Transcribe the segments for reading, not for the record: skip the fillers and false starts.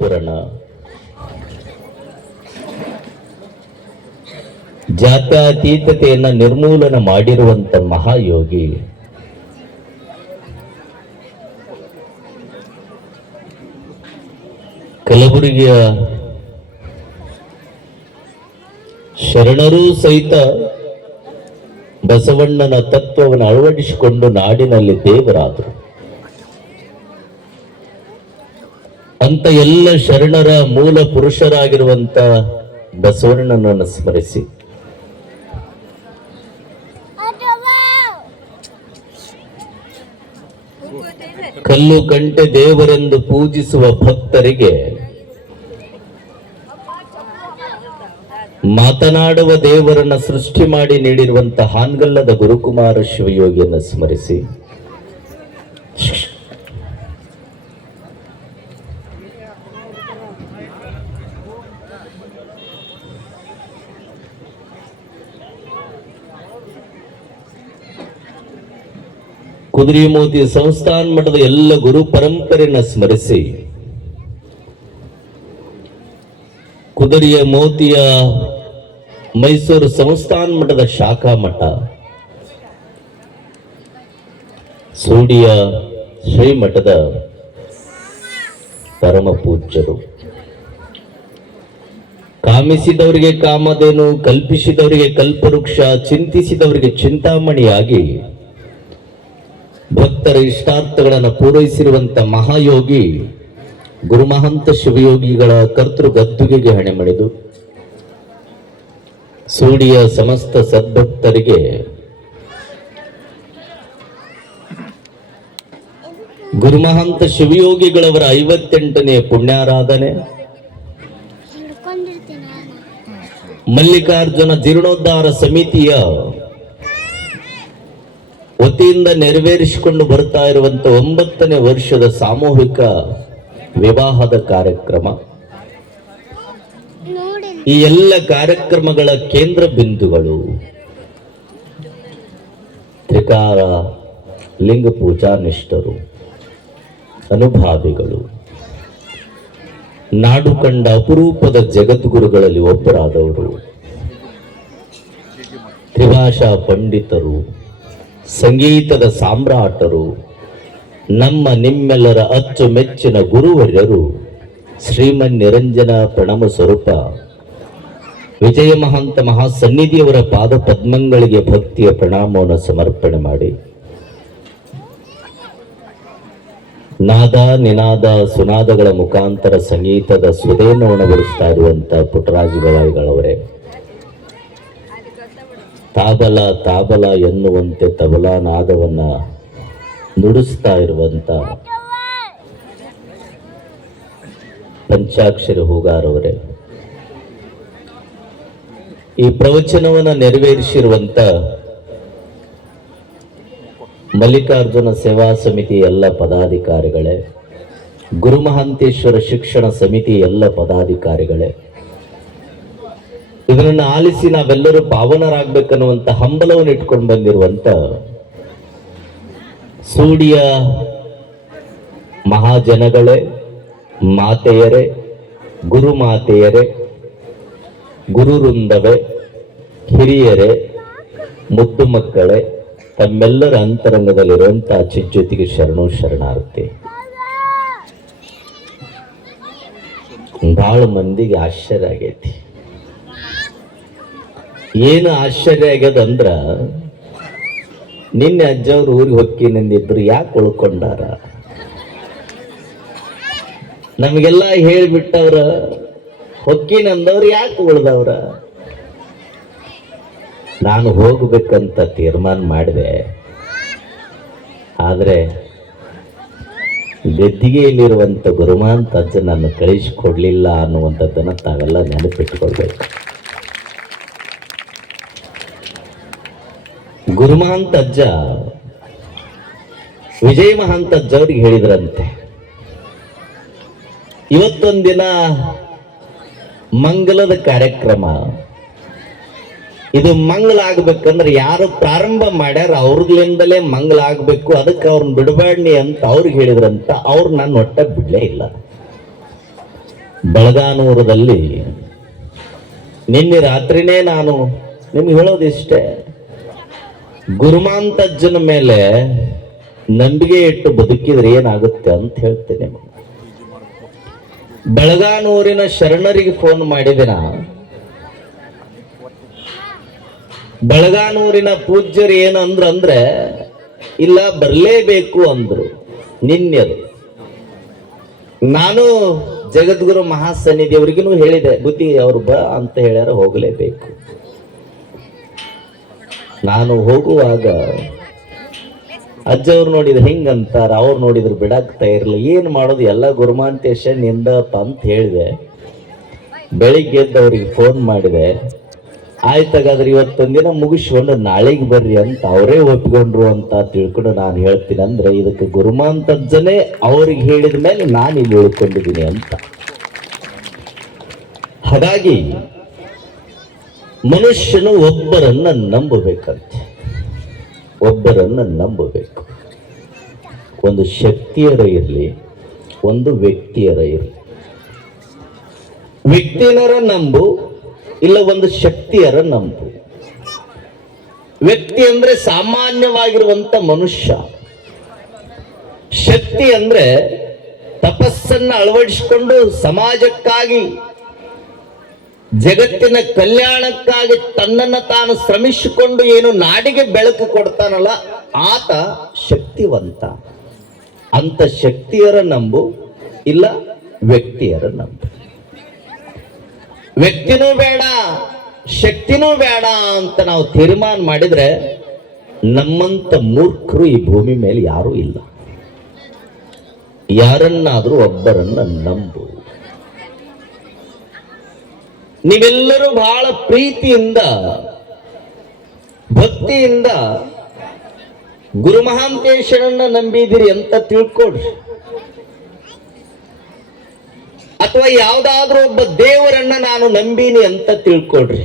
ಸ್ಫುರಣ, ಜಾತ್ಯತೀತತೆಯನ್ನ ನಿರ್ಮೂಲನ ಮಾಡಿರುವಂತ ಮಹಾಯೋಗಿ. ಕಲಬುರಗಿಯ ಶರಣರೂ ಸಹಿತ ಬಸವಣ್ಣನ ತತ್ವವನ್ನು ಅಳವಡಿಸಿಕೊಂಡು ನಾಡಿನಲ್ಲಿ ದೇವರಾದರು. ಅಂತ ಎಲ್ಲ ಶರಣರ ಮೂಲ ಪುರುಷರಾಗಿರುವಂತ ಬಸವಣ್ಣನನ್ನು ಸ್ಮರಿಸಿ ಕಲ್ಲು ಗಂಟೆ ದೇವರೆಂದು ಪೂಜಿಸುವ ಭಕ್ತರಿಗೆ ಮಾತನಾಡುವ ದೇವರನ್ನ ಸೃಷ್ಟಿ ಮಾಡಿ ನೀಡಿರುವಂತಹ ಹಾನ್ಗಲ್ಲದ ಗುರುಕುಮಾರ ಶಿವಯೋಗಿಯನ್ನು ಸ್ಮರಿಸಿ ಕುದುರೆಮೋತಿ ಸಂಸ್ಥಾನ ಮಠದ ಎಲ್ಲ ಗುರು ಪರಂಪರೆಯನ್ನು ಸ್ಮರಿಸಿ ಕುದುರೆಯ ಮೋತಿಯ ಮೈಸೂರು ಸಂಸ್ಥಾನ ಮಠದ ಶಾಖಾ ಮಠ, ಸೂಡಿಯ ಶ್ರೀಮಠದ ಪರಮ ಪೂಜ್ಯರು, ಕಾಮಿಸಿದವರಿಗೆ ಕಾಮಧೇನು, ಕಲ್ಪಿಸಿದವರಿಗೆ ಕಲ್ಪವೃಕ್ಷ, ಚಿಂತಿಸಿದವರಿಗೆ ಚಿಂತಾಮಣಿಯಾಗಿ ಭಕ್ತರ ಇಷ್ಟಾರ್ಥಗಳನ್ನು ಪೂರೈಸಿರುವಂತ ಮಹಾಯೋಗಿ ಗುರುಮಹಂತ ಶಿವಯೋಗಿಗಳ ಕರ್ತೃ ಗದ್ದುಗೆಗೆ ಹಣೆ ಮಾಡಿದು ಸೂಡಿಯ ಸಮಸ್ತ ಸದ್ಭಕ್ತರಿಗೆ ಗುರುಮಹಂತ ಶಿವಯೋಗಿಗಳವರ 58ನೇ ಪುಣ್ಯಾರಾಧನೆ ಮಲ್ಲಿಕಾರ್ಜುನ ಜೀರ್ಣೋದ್ಧಾರ ಸಮಿತಿಯ ವತಿಯಿಂದ ನೆರವೇರಿಸಿಕೊಂಡು ಬರ್ತಾ ಇರುವಂತ 9ನೇ ವರ್ಷದ ಸಾಮೂಹಿಕ ವಿವಾಹದ ಕಾರ್ಯಕ್ರಮ. ಈ ಎಲ್ಲ ಕಾರ್ಯಕ್ರಮಗಳ ಕೇಂದ್ರ ಬಿಂದುಗಳು ತ್ರಿಕಾರ ಲಿಂಗ ಪೂಜಾ ನಿಷ್ಠರು, ಅನುಭಾವಿಗಳು, ನಾಡು ಕಂಡ ಅಪರೂಪದ ಜಗದ್ಗುರುಗಳಲ್ಲಿ ಒಬ್ಬರಾದವರು, ತ್ರಿಭಾಷಾ ಪಂಡಿತರು, ಸಂಗೀತದ ಸಾಮ್ರಾಟರು, ನಮ್ಮ ನಿಮ್ಮೆಲ್ಲರ ಅಚ್ಚುಮೆಚ್ಚಿನ ಗುರುವರ್ಯರು, ಶ್ರೀಮನ್ ನಿರಂಜನ ಪ್ರಣಮ ಸ್ವರೂಪ ವಿಜಯ ಮಹಾಂತ ಮಹಾಸನ್ನಿಧಿಯವರ ಪಾದ ಪದ್ಮಗಳಿಗೆ ಭಕ್ತಿಯ ಪ್ರಣಾಮವನ್ನು ಸಮರ್ಪಣೆ ಮಾಡಿ ನಾದ ನಿನಾದ ಸುನಾದಗಳ ಮುಖಾಂತರ ಸಂಗೀತದ ಸುದೇನ ಉಣಗೊಳಿಸ್ತಾ ಇರುವಂತಹ ಪುಟ್ಟರಾಜ ಗವಾಯಿಗಳವರೇ, ತಾಬಲ ತಾಬಲ ಎನ್ನುವಂತೆ ತಬಲಾ ನಾದವನ್ನ ನುಡಿಸ್ತಾ ಇರುವಂತ ಪಂಚಾಕ್ಷರಿ ಹೂಗಾರವರೇ, ಈ ಪ್ರವಚನವನ್ನ ನೆರವೇರಿಸಿರುವಂತ ಮಲ್ಲಿಕಾರ್ಜುನ ಸೇವಾ ಸಮಿತಿ ಎಲ್ಲ ಪದಾಧಿಕಾರಿಗಳೇ, ಗುರುಮಹಾಂತೇಶ್ವರ ಶಿಕ್ಷಣ ಸಮಿತಿ ಎಲ್ಲ ಪದಾಧಿಕಾರಿಗಳೇ, ಇದನ್ನು ಆಲಿಸಿ ನಾವೆಲ್ಲರೂ ಪಾವನರಾಗಬೇಕನ್ನುವಂತ ಹಂಬಲವನ್ನು ಇಟ್ಕೊಂಡು ಬಂದಿರುವಂತ ಸೂಡಿಯ ಮಹಾಜನಗಳೇ, ಮಾತೆಯರೇ, ಗುರುಮಾತೆಯರೇ, ಗುರುವೃಂದವೇ, ಹಿರಿಯರೇ, ಮುದ್ದು ಮಕ್ಕಳೇ, ತಮ್ಮೆಲ್ಲರ ಅಂತರಂಗದಲ್ಲಿರುವಂತಹ ಚಿಜ್ಜೊತಿಗೆ ಶರಣು ಶರಣಾರ್ಥಿ. ಬಹಳ ಮಂದಿಗೆ ಆಶ್ಚರ್ಯ ಆಗೈತಿ. ಏನು ಆಶ್ಚರ್ಯ ಆಗ್ಯದಂದ್ರ, ನಿನ್ನೆ ಅಜ್ಜವ್ರು ಊರಿಗೆ ಹೊಕ್ಕಿನಿಂದಿದ್ರು, ಯಾಕೆ ಉಳ್ಕೊಂಡಾರ? ನಮಗೆಲ್ಲ ಹೇಳ್ಬಿಟ್ಟವ್ರ, ಹೊಕ್ಕಿನಂದವ್ರು ಯಾಕೆ ಉಳ್ದವ್ರ? ನಾನು ಹೋಗ್ಬೇಕಂತ ತೀರ್ಮಾನ ಮಾಡಿದೆ, ಆದ್ರೆ ಗದ್ದಿಗೆಯಲ್ಲಿರುವಂತ ಗುರುಮಹಂತ ಅಜ್ಜ ನನ್ನ ಕಳಿಸಿಕೊಡ್ಲಿಲ್ಲ ಅನ್ನುವಂಥದ್ದನ್ನ ತಾವೆಲ್ಲ ನೆನಪಿಟ್ಕೊಳ್ಬೇಕು. ಗುರುಮಹಂತ ಅಜ್ಜ ವಿಜಯ ಮಹಾಂತ ಅಜ್ಜ ಅವ್ರಿಗೆ ಹೇಳಿದ್ರಂತೆ, ಇವತ್ತೊಂದಿನ ಮಂಗಲದ ಕಾರ್ಯಕ್ರಮ, ಇದು ಮಂಗಲ ಆಗ್ಬೇಕಂದ್ರೆ ಯಾರು ಪ್ರಾರಂಭ ಮಾಡ್ಯಾರ ಅವ್ರಲಿಂದಲೇ ಮಂಗಲ ಆಗ್ಬೇಕು, ಅದಕ್ಕೆ ಅವ್ರನ್ನ ಬಿಡಬೇಡಿ ಅಂತ ಅವ್ರಿಗೆ ಹೇಳಿದ್ರಂತ. ಅವ್ರು ನನ್ನ ಒಟ್ಟ ಬಿಡ್ಲೇ ಇಲ್ಲ. ಬೆಳಗಾನೂರದಲ್ಲಿ ನಿನ್ನೆ ರಾತ್ರಿನೇ ನಾನು ನಿಮ್ಗೆ ಹೇಳೋದಿಷ್ಟೇ, ಗುರುಮಾಂತಜ್ಜನ ಮೇಲೆ ನಂಬಿಕೆ ಇಟ್ಟು ಬದುಕಿದ್ರೆ ಏನಾಗುತ್ತೆ ಅಂತ ಹೇಳ್ತೇನೆ. ಬೆಳಗಾನೂರಿನ ಶರಣರಿಗೆ ಫೋನ್ ಮಾಡಿದಿನ, ಬೆಳಗಾನೂರಿನ ಪೂಜ್ಯರು ಏನಂದ್ರು ಅಂದ್ರೆ ಇಲ್ಲ ಬರಲೇಬೇಕು ಅಂದ್ರು. ನಿನ್ನೆದು ನಾನು ಜಗದ್ಗುರು ಮಹಾಸನ್ನಿಧಿಯವರಿಗೂ ಹೇಳಿದೆ, ಬುದ್ಧಿ ಅವ್ರು ಬಾ ಅಂತ ಹೇಳ್ಯಾರ, ಹೋಗಲೇಬೇಕು. ನಾನು ಹೋಗುವಾಗ ಅಜ್ಜವ್ರು ನೋಡಿದ್ರೆ ಹಿಂಗಂತಾರ, ಅವ್ರು ನೋಡಿದ್ರು ಬಿಡಾಕ್ತಾ ಇರಲಿಲ್ಲ. ಏನು ಮಾಡೋದು, ಎಲ್ಲ ಗುರುಮಾಂತೇಶ ನಿಂದಪ್ಪ ಅಂತ ಹೇಳಿದೆ. ಬೆಳಿಗ್ಗೆ ಎದ್ದು ಅವ್ರಿಗೆ ಫೋನ್ ಮಾಡಿದೆ, ಆಯ್ತಾಗಾದ್ರೆ ಇವತ್ತೊಂದಿನ ಮುಗಿಸ್ಕೊಂಡು ನಾಳೆಗೆ ಬರ್ರಿ ಅಂತ ಅವರೇ ಒಪ್ಪಿಕೊಂಡ್ರು ಅಂತ ತಿಳ್ಕೊಂಡು ನಾನು ಹೇಳ್ತೀನಿ. ಅಂದ್ರೆ ಇದಕ್ಕೆ ಗುರುಮಾಂತಜ್ಜನೇ ಅವ್ರಿಗೆ ಹೇಳಿದ ಮೇಲೆ ನಾನು ಇಲ್ಲಿ ಉಳ್ಕೊಂಡಿದ್ದೀನಿ ಅಂತ. ಹಾಗಾಗಿ ಮನುಷ್ಯನು ಒಬ್ಬರನ್ನ ನಂಬಬೇಕಂತೆ, ಒಬ್ಬರನ್ನ ನಂಬಬೇಕು. ಒಂದು ಶಕ್ತಿಯರ ಇರಲಿ, ಒಂದು ವ್ಯಕ್ತಿಯರ ಇರಲಿ. ವ್ಯಕ್ತಿಯರ ನಂಬು, ಇಲ್ಲ ಒಂದು ಶಕ್ತಿಯರ ನಂಬು. ವ್ಯಕ್ತಿ ಅಂದ್ರೆ ಸಾಮಾನ್ಯವಾಗಿರುವಂತ ಮನುಷ್ಯ. ಶಕ್ತಿ ಅಂದ್ರೆ ತಪಸ್ಸನ್ನ ಅಳವಡಿಸಿಕೊಂಡು ಸಮಾಜಕ್ಕಾಗಿ, ಜಗತ್ತಿನ ಕಲ್ಯಾಣಕ್ಕಾಗಿ ತನ್ನನ್ನ ತಾನು ಶ್ರಮಿಸಿಕೊಂಡು ಏನು ನಾಡಿಗೆ ಬೆಳಕು ಕೊಡ್ತಾನಲ್ಲ, ಆತ ಶಕ್ತಿವಂತ. ಅಂತ ಶಕ್ತಿಯರ ನಂಬು, ಇಲ್ಲ ವ್ಯಕ್ತಿಯರ ನಂಬು. ವ್ಯಕ್ತಿನೂ ಬೇಡ, ಶಕ್ತಿನೂ ಬೇಡ ಅಂತ ನಾವು ತೀರ್ಮಾನ ಮಾಡಿದ್ರೆ ನಮ್ಮಂತ ಮೂರ್ಖರು ಈ ಭೂಮಿ ಮೇಲೆ ಯಾರೂ ಇಲ್ಲ. ಯಾರನ್ನಾದ್ರೂ ಒಬ್ಬರನ್ನ ನಂಬು. ನೀವೆಲ್ಲರೂ ಬಹಳ ಪ್ರೀತಿಯಿಂದ ಭಕ್ತಿಯಿಂದ ಗುರುಮಹಾಂತೇಶನನ್ನ ನಂಬಿದಿರಿ ಅಂತ ತಿಳ್ಕೊಡ್ರಿ. ಅಥವಾ ಯಾವುದಾದ್ರೂ ಒಬ್ಬ ದೇವರನ್ನ ನಾನು ನಂಬೀನಿ ಅಂತ ತಿಳ್ಕೊಡ್ರಿ.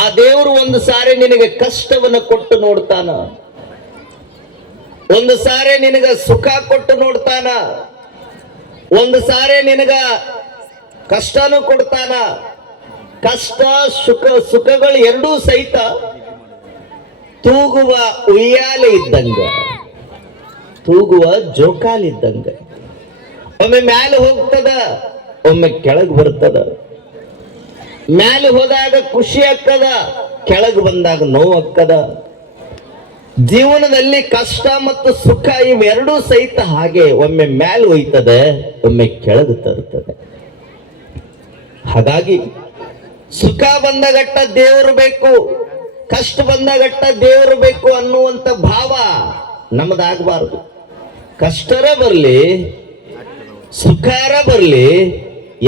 ಆ ದೇವರು ಒಂದು ಸಾರಿ ನಿನಗೆ ಕಷ್ಟವನ್ನು ಕೊಟ್ಟು ನೋಡ್ತಾನ, ಒಂದು ಸಾರಿ ನಿನಗ ಸುಖ ಕೊಟ್ಟು ನೋಡ್ತಾನ, ಒಂದು ಸಾರಿ ನಿನಗ ಕಷ್ಟನೂ ಕೊಡ್ತಾನ. ಕಷ್ಟ ಸುಖಗಳು ಎರಡೂ ಸಹಿತ ತೂಗುವ ಉಯ್ಯಾಲೆ ಇದ್ದಂಗ, ತೂಗುವ ಜೋಕಾಲಿದ್ದಂಗ. ಒಮ್ಮೆ ಮ್ಯಾಲೆ ಹೋಗ್ತದ, ಒಮ್ಮೆ ಕೆಳಗೆ ಬರ್ತದ. ಮ್ಯಾಲೆ ಹೋದಾಗ ಖುಷಿ ಆಗ್ತದ, ಕೆಳಗೆ ಬಂದಾಗ ನೋವು ಆಗ್ತದ. ಜೀವನದಲ್ಲಿ ಕಷ್ಟ ಮತ್ತು ಸುಖ ಇವೆರಡೂ ಸಹಿತ ಹಾಗೆ, ಒಮ್ಮೆ ಮ್ಯಾಲೆ ಒಯ್ತದೆ, ಒಮ್ಮೆ ಕೆಳಗೆ ತರ್ತದೆ. ಹಾಗಾಗಿ ಸುಖ ಬಂದಾಗಟ್ಟ ದೇವರು ಬೇಕು, ಕಷ್ಟ ಬಂದಾಗಟ್ಟ ದೇವರು ಬೇಕು ಅನ್ನುವಂತ ಭಾವ ನಮ್ಮದಾಗಬಾರದು. ಕಷ್ಟರ ಬರಲಿ, ಸುಖಾರ ಬರಲಿ,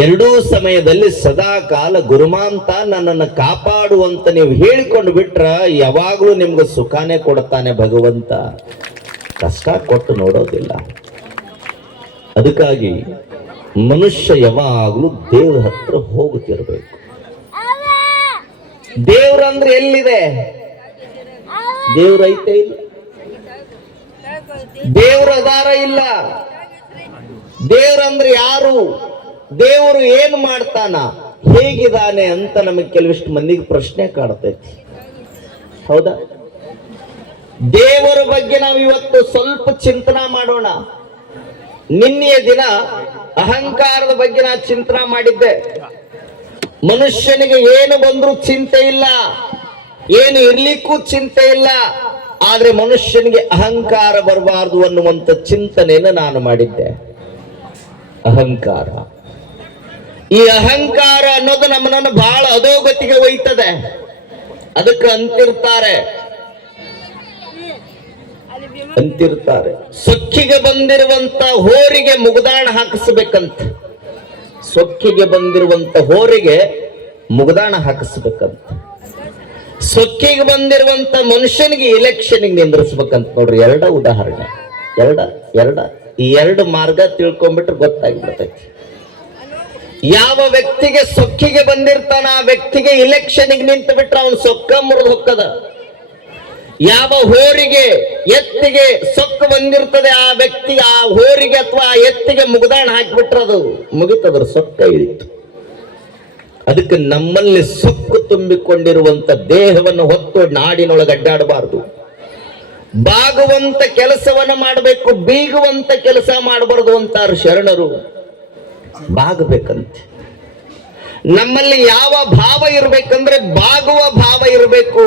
ಎರಡೂ ಸಮಯದಲ್ಲಿ ಸದಾ ಕಾಲ ಗುರುಮಾಂತ ನನ್ನನ್ನು ಕಾಪಾಡುವಂತ ನೀವು ಹೇಳಿಕೊಂಡು ಬಿಟ್ರ ಯಾವಾಗಲೂ ನಿಮ್ಗೆ ಸುಖಾನೇ ಕೊಡ್ತಾನೆ ಭಗವಂತ, ಕಷ್ಟ ಕೊಟ್ಟು ನೋಡೋದಿಲ್ಲ. ಅದಕ್ಕಾಗಿ ಮನುಷ್ಯ ಯಾವಾಗಲೂ ದೇವ್ರ ಹತ್ರ ಹೋಗುತ್ತಿರಬೇಕು. ದೇವ್ರಂದ್ರೆ ಎಲ್ಲಿದೆ? ದೇವ್ರೈತೆ ಇಲ್ಲ, ದೇವ್ರ ಆಧಾರ ಇಲ್ಲ. ದೇವ್ರಂದ್ರೆ ಯಾರು? ದೇವರು ಏನು ಮಾಡ್ತಾನ, ಹೇಗಿದ್ದಾನೆ ಅಂತ ನಮಗೆ ಕೆಲವಿಷ್ಟು ಮಂದಿಗೆ ಪ್ರಶ್ನೆ ಕಾಡ್ತೈತಿ. ಹೌದಾ? ದೇವರ ಬಗ್ಗೆ ನಾವು ಇವತ್ತು ಸ್ವಲ್ಪ ಚಿಂತನೆ ಮಾಡೋಣ. ನಿನ್ನೆಯ ದಿನ ಅಹಂಕಾರದ ಬಗ್ಗೆ ನಾನು ಚಿಂತನೆ ಮಾಡಿದ್ದೆ. ಮನುಷ್ಯನಿಗೆ ಏನು ಬಂದ್ರೂ ಚಿಂತೆ ಇಲ್ಲ, ಏನು ಇರ್ಲಿಕ್ಕೂ ಚಿಂತೆ ಇಲ್ಲ, ಆದ್ರೆ ಮನುಷ್ಯನಿಗೆ ಅಹಂಕಾರ ಬರಬಾರದು ಅನ್ನುವಂತ ಚಿಂತನೆಯನ್ನು ನಾನು ಮಾಡಿದ್ದೆ. ಅಹಂಕಾರ, ಈ ಅಹಂಕಾರ ಅನ್ನೋದು ನಮ್ಮನ್ನು ಬಹಳ ಅಧೋಗತಿಗೆ ಒಯ್ತದೆ. ಅದಕ್ಕೆ ಅಂತಿರ್ತಾರೆ ಸೊಕ್ಕಿಗೆ ಬಂದಿರುವಂತ ಹೋರಿಗೆ ಮುಗ್ದಾಣ ಹಾಕಿಸ್ಬೇಕಂತ. ಸೊಕ್ಕಿಗೆ ಬಂದಿರುವಂತ ಹೋರಿಗೆ ಮುಗ್ದಾಣ ಹಾಕಿಸ್ಬೇಕಂತ. ಸೊಕ್ಕಿಗೆ ಬಂದಿರುವಂತ ಮನುಷ್ಯನಿಗೆ ಇಲೆಕ್ಷನ್ಗೆ ನಿಂದ್ರಿಸ್ಬೇಕಂತ. ನೋಡ್ರಿ, ಎರಡ ಉದಾಹರಣೆ, ಈ ಎರಡು ಮಾರ್ಗ ತಿಳ್ಕೊಂಡ್ಬಿಟ್ರೆ ಗೊತ್ತಾಗ್ಬಿಡ್ತೈತಿ. ಯಾವ ವ್ಯಕ್ತಿಗೆ ಸೊಕ್ಕಿಗೆ ಬಂದಿರ್ತಾನ ಆ ವ್ಯಕ್ತಿಗೆ ಇಲೆಕ್ಷನ್ಗೆ ನಿಂತು ಬಿಟ್ರೆ ಅವನು ಸೊಕ್ಕ ಮುರಿದು ಹೋಗ್ತದ. ಯಾವ ಹೋರಿಗೆ ಎತ್ತಿಗೆ ಸೊಕ್ಕು ಬಂದಿರ್ತದೆ ಆ ವ್ಯಕ್ತಿ ಆ ಹೋರಿಗೆ ಅಥವಾ ಆ ಎತ್ತಿಗೆ ಮುಗ್ದಾಣ ಹಾಕಿಬಿಟ್ರದು ಮುಗಿತದ್ರ ಸೊಕ್ಕ ಇಳಿತು. ಅದಕ್ಕೆ ನಮ್ಮಲ್ಲಿ ಸೊಕ್ಕು ತುಂಬಿಕೊಂಡಿರುವಂತ ದೇಹವನ್ನು ಹೊತ್ತು ನಾಡಿನೊಳಗೆ ಅಡ್ಡಾಡಬಾರದು. ಬಾಗುವಂತ ಕೆಲಸವನ್ನ ಮಾಡಬೇಕು, ಬೀಗುವಂತ ಕೆಲಸ ಮಾಡಬಾರದು ಅಂತಾರು ಶರಣರು. ಬಾಗಬೇಕಂತೆ. ನಮ್ಮಲ್ಲಿ ಯಾವ ಭಾವ ಇರ್ಬೇಕಂದ್ರೆ ಬಾಗುವ ಭಾವ ಇರಬೇಕು.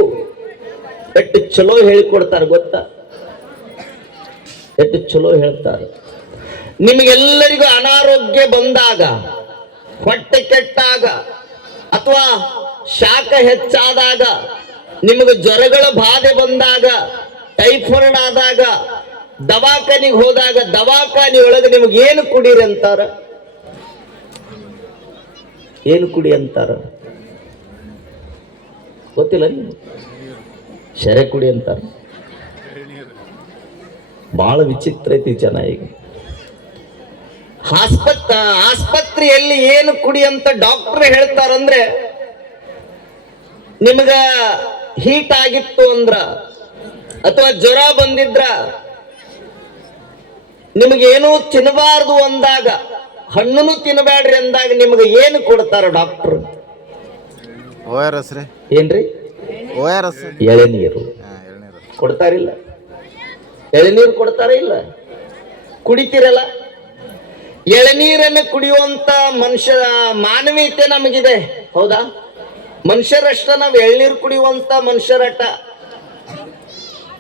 ಎಷ್ಟು ಚಲೋ ಹೇಳಿಕೊಡ್ತಾರೆ ಗೊತ್ತಾ? ಎಷ್ಟು ಚಲೋ ಹೇಳ್ತಾರೆ. ನಿಮಗೆಲ್ಲರಿಗೂ ಅನಾರೋಗ್ಯ ಬಂದಾಗ, ಹೊಟ್ಟೆ ಕೆಟ್ಟಾಗ ಅಥವಾ ಶಾಖ ಹೆಚ್ಚಾದಾಗ, ನಿಮಗೆ ಜ್ವರಗಳ ಬಾಧೆ ಬಂದಾಗ, ಟೈಫಾಯ್ಡ್ ಆದಾಗ, ದವಾಖಾನಿಗೆ ಹೋದಾಗ ದವಾಖಾನಿ ಒಳಗೆ ನಿಮಗೆ ಏನು ಕುಡೀರಿ ಅಂತಾರ? ಏನು ಕುಡಿ ಅಂತಾರ? ಗೊತ್ತಿಲ್ಲ ನೀವು? ಶರೆ ಕುಡಿ ಅಂತಾರ. ಬಹಳ ವಿಚಿತ್ರ ಐತಿ ಜನ ಈಗ. ಆಸ್ಪತ್ರೆಯಲ್ಲಿ ಏನು ಕುಡಿ ಅಂತ ಡಾಕ್ಟರ್ ಹೇಳ್ತಾರಂದ್ರೆ, ನಿಮಗ ಹೀಟ್ ಆಗಿತ್ತು ಅಂದ್ರ ಅಥವಾ ಜ್ವರ ಬಂದಿದ್ರ, ನಿಮಗೇನು ತಿನ್ನಬಾರ್ದು ಅಂದಾಗ, ಹಣ್ಣು ತಿನ್ನಬೇಡ್ರಿ ಅಂದಾಗ ನಿಮಗೆ ಏನು ಕೊಡ್ತಾರ ಡಾಕ್ಟರ್? ORS ರೀ. ಏನ್ರಿ? ORS. ಎಳೆನೀರು ಕೊಡ್ತಾರಿಲ್ಲ? ಎಳೆನೀರು ಕೊಡ್ತಾರ ಇಲ್ಲ? ಕುಡಿತೀರಲ್ಲ? ಎಳೆನೀರನ್ನು ಕುಡಿಯುವಂತ ಮನುಷ್ಯ ಮಾನವೀಯತೆ ನಮಗಿದೆ, ಹೌದಾ? ಮನುಷ್ಯರಷ್ಟ ನಾವು ಎಳ್ನೀರು ಕುಡಿಯುವಂತ ಮನುಷ್ಯರಟ.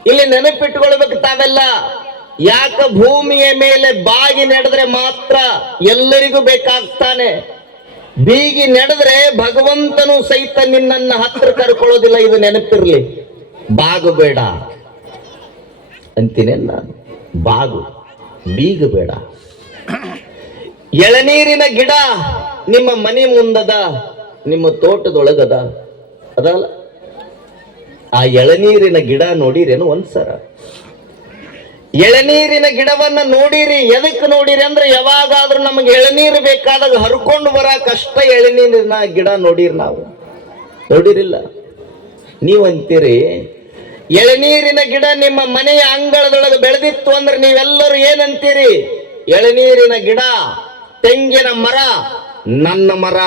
ಇಲ್ಲಿ ನೆನಪಿಟ್ಟುಕೊಳ್ಬೇಕು ತಾವೆಲ್ಲ. ಯಾಕ ಭೂಮಿಯ ಮೇಲೆ ಬಾಗಿ ನಡೆದ್ರೆ ಮಾತ್ರ ಎಲ್ಲರಿಗೂ ಬೇಕಾಗ್ತಾನೆ. ಬೀಗಿ ನಡೆದ್ರೆ ಭಗವಂತನು ಸಹಿತ ನಿನ್ನನ್ನ ಹತ್ರ ಕರ್ಕೊಳ್ಳೋದಿಲ್ಲ. ಇದು ನೆನಪಿರ್ಲಿ. ಬಾಗಬೇಡ ಅಂತೀನಿ ನಾನು. ಬಾಗು, ಬೀಗಬೇಡ. ಎಳನೀರಿನ ಗಿಡ ನಿಮ್ಮ ಮನೆ ಮುಂದದ, ನಿಮ್ಮ ತೋಟದೊಳಗದ, ಅದಲ್ಲ? ಆ ಎಳನೀರಿನ ಗಿಡ ನೋಡಿರೇನು ಒಂದ್ಸರ? ಎಳನೀರಿನ ಗಿಡವನ್ನ ನೋಡಿರಿ. ಎದಕ್ಕೆ ನೋಡಿರಿ ಅಂದ್ರೆ, ಯಾವಾಗಾದ್ರೂ ನಮಗೆ ಎಳನೀರು ಬೇಕಾದಾಗ ಹರ್ಕೊಂಡು ಬರಕಷ್ಟ ಎಳನೀರಿನ ಗಿಡ ನೋಡಿರಿ. ನಾವು ನೋಡಿರಿಲ್ಲ? ನೀವಂತೀರಿ ಎಳನೀರಿನ ಗಿಡ ನಿಮ್ಮ ಮನೆಯ ಅಂಗಳದೊಳಗೆ ಬೆಳೆದಿತ್ತು ಅಂದ್ರೆ ನೀವೆಲ್ಲರೂ ಏನಂತೀರಿ? ಎಳನೀರಿನ ಗಿಡ, ತೆಂಗಿನ ಮರ, ನನ್ನ ಮರ,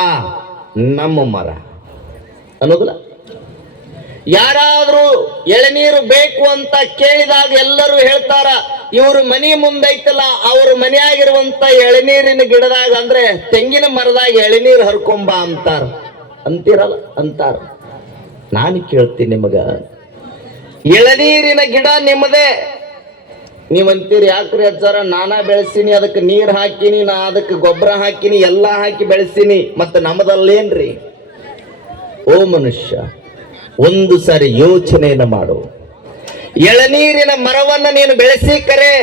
ನಮ್ಮ ಮರ ಅನ್ನೋದಿಲ್ಲ? ಯಾರಾದ್ರೂ ಎಳನೀರು ಬೇಕು ಅಂತ ಕೇಳಿದಾಗ ಎಲ್ಲರೂ ಹೇಳ್ತಾರ, ಇವರು ಮನೆ ಮುಂದೈತಲ್ಲ ಅವ್ರ ಮನೆಯಾಗಿರುವಂತ ಎಳನೀರಿನ ಗಿಡದಾಗ ಅಂದ್ರೆ ತೆಂಗಿನ ಮರದಾಗ ಎಳನೀರು ಹರ್ಕೊಂಬ ಅಂತಾರ. ಅಂತೀರಲ್ಲ? ಅಂತಾರ. ನಾನು ಕೇಳ್ತೀನಿ ನಿಮಗ, ಎಳನೀರಿನ ಗಿಡ ನಿಮ್ಮದೇ. ನೀವಂತೀರಿ ಯಾಕ್ರಿ ಅಜ್ಜಾರ, ನಾನಾ ಬೆಳೆಸೀನಿ, ಅದಕ್ಕೆ ನೀರು ಹಾಕಿನಿ, ನಾ ಅದಕ್ಕೆ ಗೊಬ್ಬರ ಹಾಕಿನಿ, ಎಲ್ಲ ಹಾಕಿ ಬೆಳೆಸೀನಿ, ಮತ್ತೆ ನಮ್ಮದಲ್ಲೇನ್ರಿ? ಓ ಮನುಷ್ಯ, ಒಂದು ಸಾರಿ ಯೋಚನೆಯನ್ನು ಮಾಡು. ಎಳನೀರಿನ ಮರವನ್ನ ನೀನು ಬೆಳೆಸಿ ಕರೆ,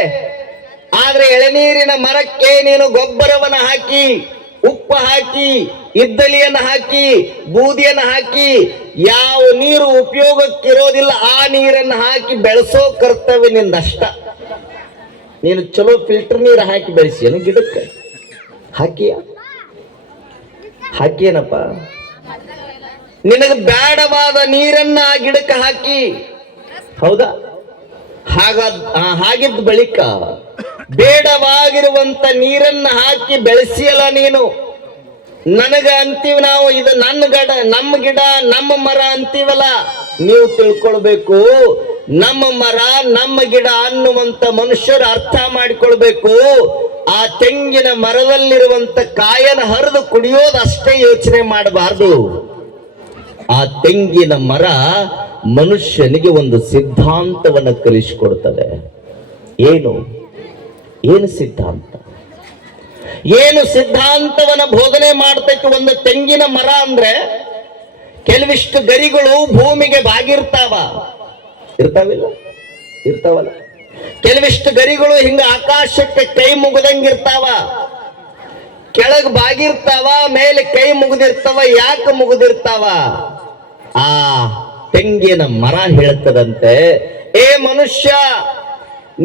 ಆದ್ರೆ ಎಳನೀರಿನ ಮರಕ್ಕೆ ನೀನು ಗೊಬ್ಬರವನ್ನು ಹಾಕಿ, ಉಪ್ಪು ಹಾಕಿ, ಇದ್ದಲಿಯನ್ನು ಹಾಕಿ, ಬೂದಿಯನ್ನು ಹಾಕಿ, ಯಾವ ನೀರು ಉಪಯೋಗಕ್ಕಿರೋದಿಲ್ಲ ಆ ನೀರನ್ನು ಹಾಕಿ ಬೆಳೆಸೋ ಕರ್ತವ್ಯ ನಿಂದಷ್ಟ. ನೀನು ಚಲೋ ಫಿಲ್ಟರ್ ನೀರು ಹಾಕಿ ಬೆಳೆಸಿಯನು ಗಿಡಕ್ಕೆ? ಹಾಕಿಯೇನಪ್ಪ? ನಿನಗೆ ಬೇಡವಾದ ನೀರನ್ನ ಆ ಗಿಡಕ್ಕೆ ಹಾಕಿ, ಹೌದಾ? ಹಾಗಿದ್ದ ಬಳಿಕ ಬೇಡವಾಗಿರುವಂತ ನೀರನ್ನ ಹಾಕಿ ಬೆಳೆಸಿಯಲ್ಲ ನೀನು. ನನಗ ಅಂತೀವಿ ನಾವು, ಇದು ನನ್ನ ಗಿಡ, ನಮ್ಮ ಗಿಡ, ನಮ್ಮ ಮರ ಅಂತೀವಲ್ಲ. ನೀವು ತಿಳ್ಕೊಳ್ಬೇಕು, ನಮ್ಮ ಮರ, ನಮ್ಮ ಗಿಡ ಅನ್ನುವಂತ ಮನುಷ್ಯರು ಅರ್ಥ ಮಾಡಿಕೊಳ್ಬೇಕು. ಆ ತೆಂಗಿನ ಮರದಲ್ಲಿರುವಂತ ಕಾಯನ ಹರಿದು ಕುಡಿಯೋದು ಅಷ್ಟೇ ಯೋಚನೆ ಮಾಡಬಾರ್ದು. ಆ ತೆಂಗಿನ ಮರ ಮನುಷ್ಯನಿಗೆ ಒಂದು ಸಿದ್ಧಾಂತವನ್ನು ಕಲಿಸಿಕೊಡ್ತದೆ. ಏನು ಸಿದ್ಧಾಂತ? ಏನು ಸಿದ್ಧಾಂತವನ್ನ ಬೋಧನೆ ಮಾಡ್ತೈತಿ ಒಂದು ತೆಂಗಿನ ಮರ ಅಂದ್ರೆ? ಕೆಲವಿಷ್ಟು ಗರಿಗಳು ಭೂಮಿಗೆ ಬಾಗಿರ್ತಾವ, ಇರ್ತಾವಲ್ಲ? ಕೆಲವಿಷ್ಟು ಗರಿಗಳು ಹಿಂಗ ಆಕಾಶಕ್ಕೆ ಕೈ ಮುಗದಂಗಿರ್ತಾವ, ಕೆಳಗ್ ಬಾಗಿರ್ತಾವ, ಮೇಲೆ ಕೈ ಮುಗಿದಿರ್ತಾವ. ಯಾಕೆ ಮುಗಿದಿರ್ತಾವ? ಆ ತೆಂಗಿನ ಮರ ಹೇಳ್ತದಂತೆ, ಏ ಮನುಷ್ಯ,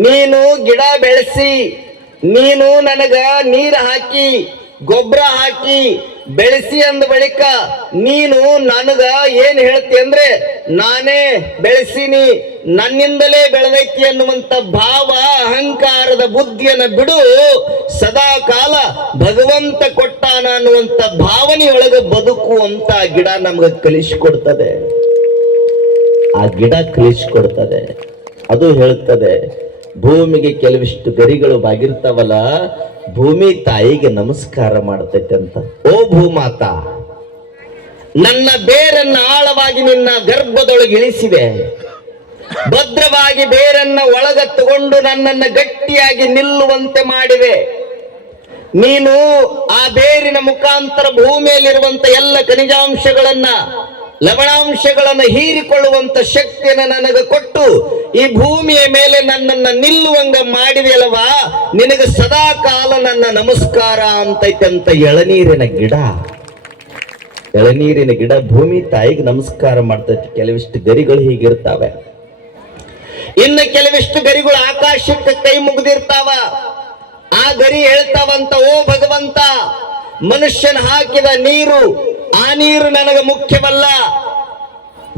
ನೀನು ಗಿಡ ಬೆಳೆಸಿ, ನೀನು ನನಗ ನೀರು ಹಾಕಿ, ಗೊಬ್ಬರ ಹಾಕಿ ಬೆಳೆಸಿ ಅಂದ ಬಳಿಕ ನೀನು ನನಗ ಏನ್ ಹೇಳ್ತಿ ಅಂದ್ರೆ, ನಾನೇ ಬೆಳೆಸಿನಿ, ನನ್ನಿಂದಲೇ ಬೆಳೆದೈತಿ ಅನ್ನುವಂತ ಭಾವ, ಅಹಂಕಾರದ ಬುದ್ಧಿಯನ್ನು ಬಿಡು. ಸದಾ ಕಾಲ ಭಗವಂತ ಕೊಟ್ಟಾನ ಅನ್ನುವಂತ ಭಾವನೆಯೊಳಗೆ ಬದುಕು ಅಂತ ಗಿಡ ನಮ್ಗೆ ಕಲಿಸಿಕೊಡ್ತದೆ. ಆ ಗಿಡ ಕಲಿಸಿಕೊಡ್ತದೆ. ಅದು ಹೇಳ್ತದೆ, ಭೂಮಿಗೆ ಕೆಲವಿಷ್ಟು ಗರಿಗಳು ಬಾಗಿರ್ತಾವಲ್ಲ, ಭೂಮಿ ತಾಯಿಗೆ ನಮಸ್ಕಾರ ಮಾಡ್ತೈತೆ ಅಂತ. ಓ ಭೂಮಾತ, ನನ್ನ ಬೇರನ್ನ ಆಳವಾಗಿ ನಿನ್ನ ಗರ್ಭದೊಳಗೆ ಇಳಿಸಿದೆ, ಭದ್ರವಾಗಿ ಬೇರನ್ನ ಒಳಗ ತಗೊಂಡು ನನ್ನನ್ನು ಗಟ್ಟಿಯಾಗಿ ನಿಲ್ಲುವಂತೆ ಮಾಡಿವೆ. ನೀನು ಆ ಬೇರಿನ ಮುಖಾಂತರ ಭೂಮಿಯಲ್ಲಿರುವಂತ ಎಲ್ಲ ಖನಿಜಾಂಶಗಳನ್ನ, ಲವಣಾಂಶಗಳನ್ನು ಹೀರಿಕೊಳ್ಳುವಂತ ಶಕ್ತಿಯನ್ನು ನನಗೆ ಕೊಟ್ಟು ಈ ಭೂಮಿಯ ಮೇಲೆ ನನ್ನನ್ನ ನಿಲ್ಲುವಂಗ ಮಾಡಿದೆಯಲ್ವಾ, ನಿನಗೆ ಸದಾ ಕಾಲ ನನ್ನ ನಮಸ್ಕಾರ ಅಂತೈತೆ ಅಂತ. ಎಳನೀರಿನ ಗಿಡ, ಎಳನೀರಿನ ಗಿಡ ಭೂಮಿ ತಾಯಿಗೆ ನಮಸ್ಕಾರ ಮಾಡ್ತೈತಿ. ಕೆಲವಿಷ್ಟು ಗರಿಗಳು ಹೀಗಿರ್ತಾವೆ, ಇನ್ನು ಕೆಲವಿಷ್ಟು ಗರಿಗಳು ಆಕಾಶಕ್ಕೆ ಕೈ ಮುಗಿದಿರ್ತಾವ. ಆ ಗರಿ ಹೇಳ್ತಾವಂತ, ಓ ಭಗವಂತ, ಮನುಷ್ಯನ ಹಾಕಿದ ನೀರು, ಆ ನೀರು ನನಗೆ ಮುಖ್ಯವಲ್ಲ,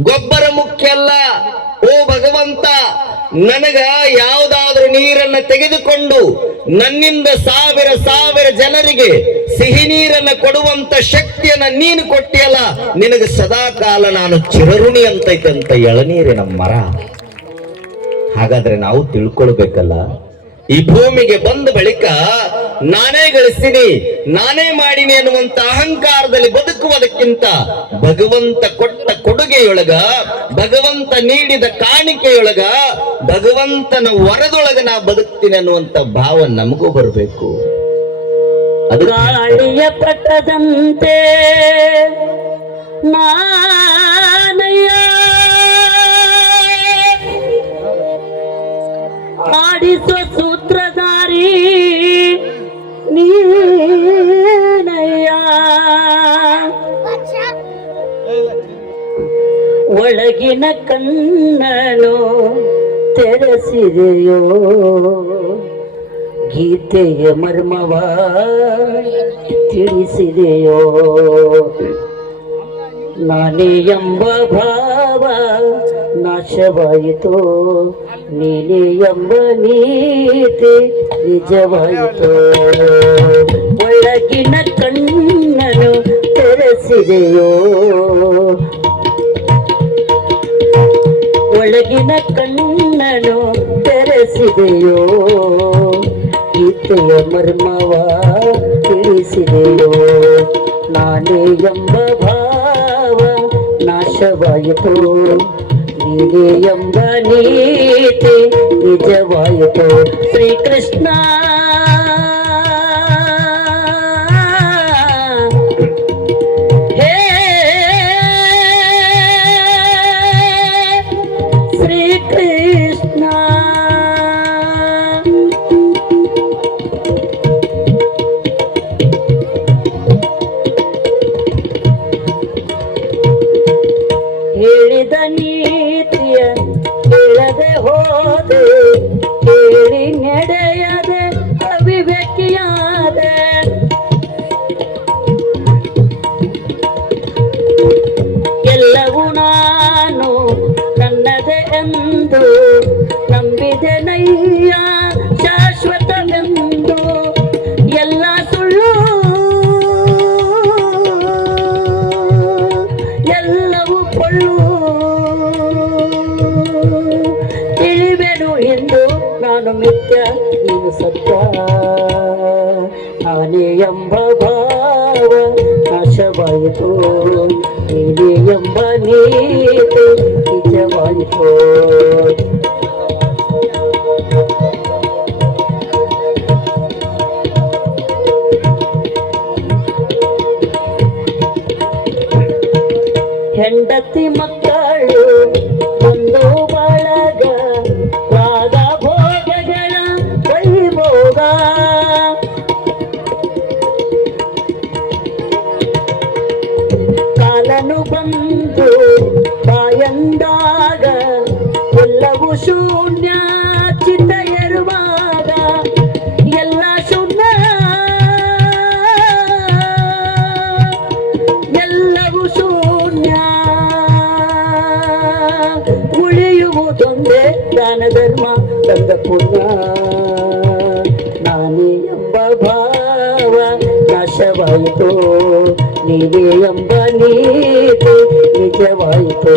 ಗೊಬ್ಬರ ಮುಖ್ಯ ಅಲ್ಲ. ಓ ಭಗವಂತ, ನನಗ ಯಾವುದಾದ್ರೂ ನೀರನ್ನು ತೆಗೆದುಕೊಂಡು ನನ್ನಿಂದ ಸಾವಿರ ಸಾವಿರ ಜನರಿಗೆ ಸಿಹಿ ನೀರನ್ನ ಕೊಡುವಂತ ಶಕ್ತಿಯನ್ನ ನೀನು ಕೊಟ್ಟಿಯಲ್ಲ, ನಿನಗೆ ಸದಾ ಕಾಲ ನಾನು ಚಿರಋಣಿ ಅಂತೈತೆ ಅಂತ ಎಳನೀರಿನ ಮರ. ಹಾಗಾದ್ರೆ ನಾವು ತಿಳ್ಕೊಳ್ಬೇಕಲ್ಲ, ಈ ಭೂಮಿಗೆ ಬಂದ ಬಳಿಕ ನಾನೇ ಗಳಿಸ್ತೀನಿ, ನಾನೇ ಮಾಡಿನಿ ಅನ್ನುವಂತ ಅಹಂಕಾರದಲ್ಲಿ ಬದುಕುವುದಕ್ಕಿಂತ ಭಗವಂತ ಕೊಟ್ಟ ಕೊಡುಗೆಯೊಳಗ, ಭಗವಂತ ನೀಡಿದ ಕಾಣಿಕೆಯೊಳಗ, ಭಗವಂತನ ವರದೊಳಗ ನಾ ಬದುಕ್ತೀನಿ ಅನ್ನುವಂತ ಭಾವ ನಮಗೂ ಬರಬೇಕು. ಗಾಳಿಯ ಪಟ್ಟದಂತೆ ನಾನಯ್ಯ ಆಡಿಸುವ ಸೂತ್ರಧಾರಿ ನೀನಯ್ಯ. ಒಳಗಿನ ಕಣ್ಣನು ತೆರೆಸಿದೆಯೋ, ಗೀತೆಯ ಮರ್ಮವ ತಿಳಿಸಿದೆಯೋ. ನಾನೇ ಎಂಬ ಭಾವ ನಾಶವಾಯಿತು, ನೀನೇ ಎಂಬ ನೀತಿ ನಿಜವಾಯಿತು. ಒಳಗಿನ ಕಣ್ಣನು ತೆರೆಸಿದೆಯೋ, ಒಳಗಿನ ಕಣ್ಣನು ತೆರೆಸಿದೆಯೋ, ಗೀತೆಯ ಮರ್ಮವ ತಿಳಿಸಿದೆಯೋ. ನಾನೇ ಎಂಬ ಭಾವ ನಾಶವಾಯಿತು, ನೀನೇ ಎಂಬ ನೀತಿ ನಿಜವಾಯಿತು. ಶ್ರೀಕೃಷ್ಣ ಹೇ ಶ್ರೀಕೃಷ್ಣ. ಹೇಳಿದ ನೀತಿಯ ಕೇಳದೆ ಹೋದೆ, ಕೇಳಿ ನಡೆಯದೆ ಅವಿವೇಕಿಯಾದೆ. ಎಲ್ಲವೂ ನಾನು ನನ್ನದೇ ಎಂದು ನಂಬಿದೆ ನಯ್ಯ ಶಾಶ್ವತವೆಂದು. ಎಲ್ಲ ಸುಳ್ಳು, ಎಲ್ಲವೂ ಕೊಳ್ಳು, ತಿಳಿವೆನು ಎಂದು ನಾನು ಮಿಥ್ಯ ನೀನು ಸತ್ಯ. ನಾನೇ ಎಂಬ ಭಾವ ನಾಶವಾಯಿತು, ನೀನೇ ಎಂಬ ನೀತಿ ನಿಜವಾಯಿತು. ಹೆಂಡತಿ ಮಕ್ಕಳು ಒಂದು ಬಳಗ, ರಾಗ ಭೋಗಗಳ ವೈಭೋಗ. ಕಾಲನು ಬಂದು ಬಾಯಂದಾಗ ಎಲ್ಲವೂ ಶೂನ್ಯ ಚಿತ್ತ ಇರುವಾಗ. ಎಲ್ಲ ಶೂನ್ಯ, ಎಲ್ಲವೂ ಶೂನ್ಯ. ತಂದ ಪುಣ್ಯ ನಾನೇ ಎಂಬ ಭಾವ ನಾಶವಾಯಿತು ನೀನೇ ಎಂಬ ನೀತಿ ನಿಜವಾಯಿತು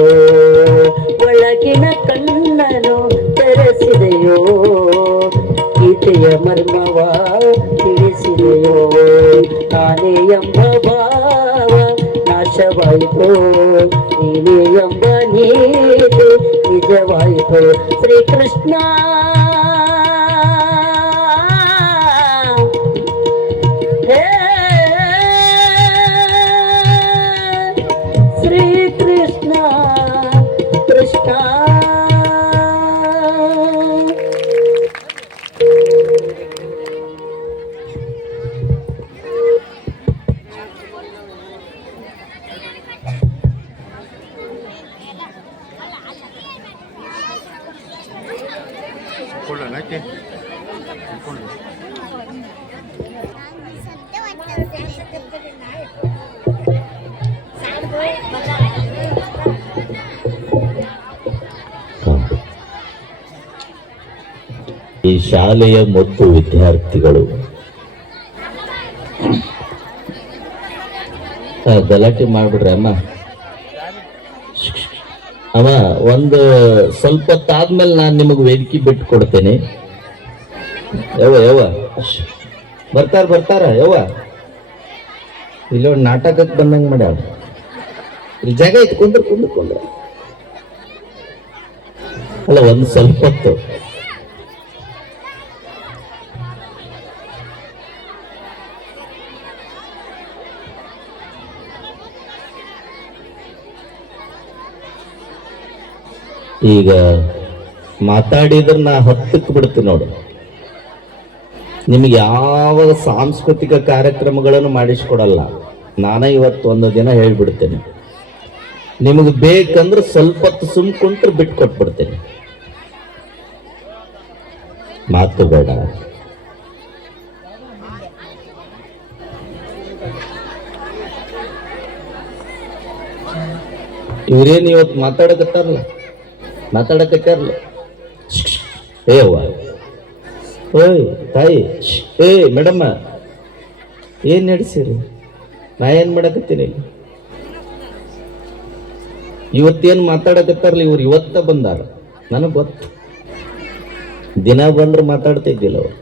ಒಳಗಿನ ಕಣ್ಣನು ತೆರೆಸಿದೆಯೋ ಗೀತೆಯ ಮರ್ಮವ ತಿಳಿಸಿದೆಯೋ ನಾನೇ ಎಂಬ ಭಾವ ನಾಶವಾಯಿತು ನೀನೇ ಎಂಬ ನೀತಿ ನಿಜವಾಯಿತು ಶ್ರೀಕೃಷ್ಣ ಹೇ ಶ್ರೀಕೃಷ್ಣ ಕೃಷ್ಣ ಈ ಶಾಲೆಯ ಮತ್ತು ವಿದ್ಯಾರ್ಥಿಗಳು ಗಲಾಟೆ ಮಾಡ್ಬಿಡ್ರಿ ಅಮ್ಮ ಅಮ್ಮ ಒಂದು ಸ್ವಲ್ಪ ಹೊತ್ತಾದ್ಮೇಲೆ ನಾನು ನಿಮಗೆ ವೇದಿಕೆ ಬಿಟ್ಟು ಕೊಡ್ತೇನೆ ಯವ್ವ ಬರ್ತಾರ ಯವ್ವ ಇಲ್ಲೊಂದು ನಾಟಕಕ್ಕೆ ಬಂದಂಗೆ ಮಾಡ್ಯಾವ ಇಲ್ಲಿ ಜಾಗ ಐತಿ ಕುಂದ್ರ ಅಲ್ಲ ಒಂದು ಸ್ವಲ್ಪ ಹೊತ್ತು ಈಗ ಮಾತಾಡಿದ್ರೆ ನಾ 10ಕ್ಕೆ ಬಿಡ್ತೀನಿ ನೋಡು ನಿಮ್ಗೆ ಯಾವ ಸಾಂಸ್ಕೃತಿಕ ಕಾರ್ಯಕ್ರಮಗಳನ್ನು ಮಾಡಿಸ್ಕೊಡಲ್ಲ ನಾನೇ ಇವತ್ತು ಒಂದು ದಿನ ಹೇಳ್ಬಿಡ್ತೇನೆ ನಿಮಗೆ ಬೇಕಂದ್ರೆ ಸ್ವಲ್ಪ ಹೊತ್ತು ಸುಮ್ಕೊಂಡ್ರೆ ಬಿಟ್ಟು ಕೊಟ್ಬಿಡ್ತೇನೆ ಮಾತು ಬೇಡ ಇವ್ರೇನು ಇವತ್ತು ಮಾತಾಡಕತ್ತಾರಲ್ಲ ಏವ್ವ ಓಯ್ ತಾಯಿ ಮೇಡಮ್ಮ ಏನ್ ನಡೆಸಿರಿ ನಾ ಏನ್ ಮಾಡಕತ್ತೀನಿ ಇವತ್ತೇನ್ ಮಾತಾಡಕತ್ತಾರಲ್ಲ ಇವ್ರು ಇವತ್ತ ಬಂದಾರ ನನಗ್ ಗೊತ್ತು ದಿನ ಬಂದ್ರೆ ಮಾತಾಡ್ತಾ ಇದ್ದಿಲ್ಲ ಅವ್ರು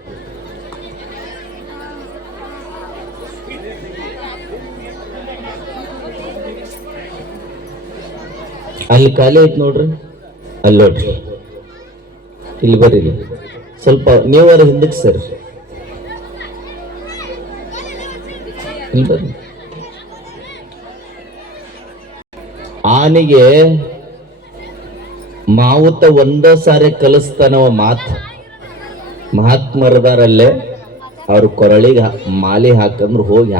ಅಲ್ಲಿ ಖಾಲಿ ಐತ್ ನೋಡ್ರಿ ಅಲ್ಲಿ ನೋಡ್ರಿ ಇಲ್ಲಿ ಬರ್ರಿ ಸ್ವಲ್ಪ ನೀವಾರ ಹಿಂದಕ್ಕೆ ಸರ್ ಇಲ್ಲಿ ಬರ್ರಿ ಆನಿಗೆ ಮಾವುತ ಒಂದ ಸಾರಿ ಕಲಿಸ್ತಾನವ ಮಾತ್ ಮಹಾತ್ಮರದಾರಲ್ಲೇ ಅವ್ರ ಕೊರಳಿಗೆ ಮಾಲಿ ಹಾಕಂದ್ರೆ ಹೋಗಿ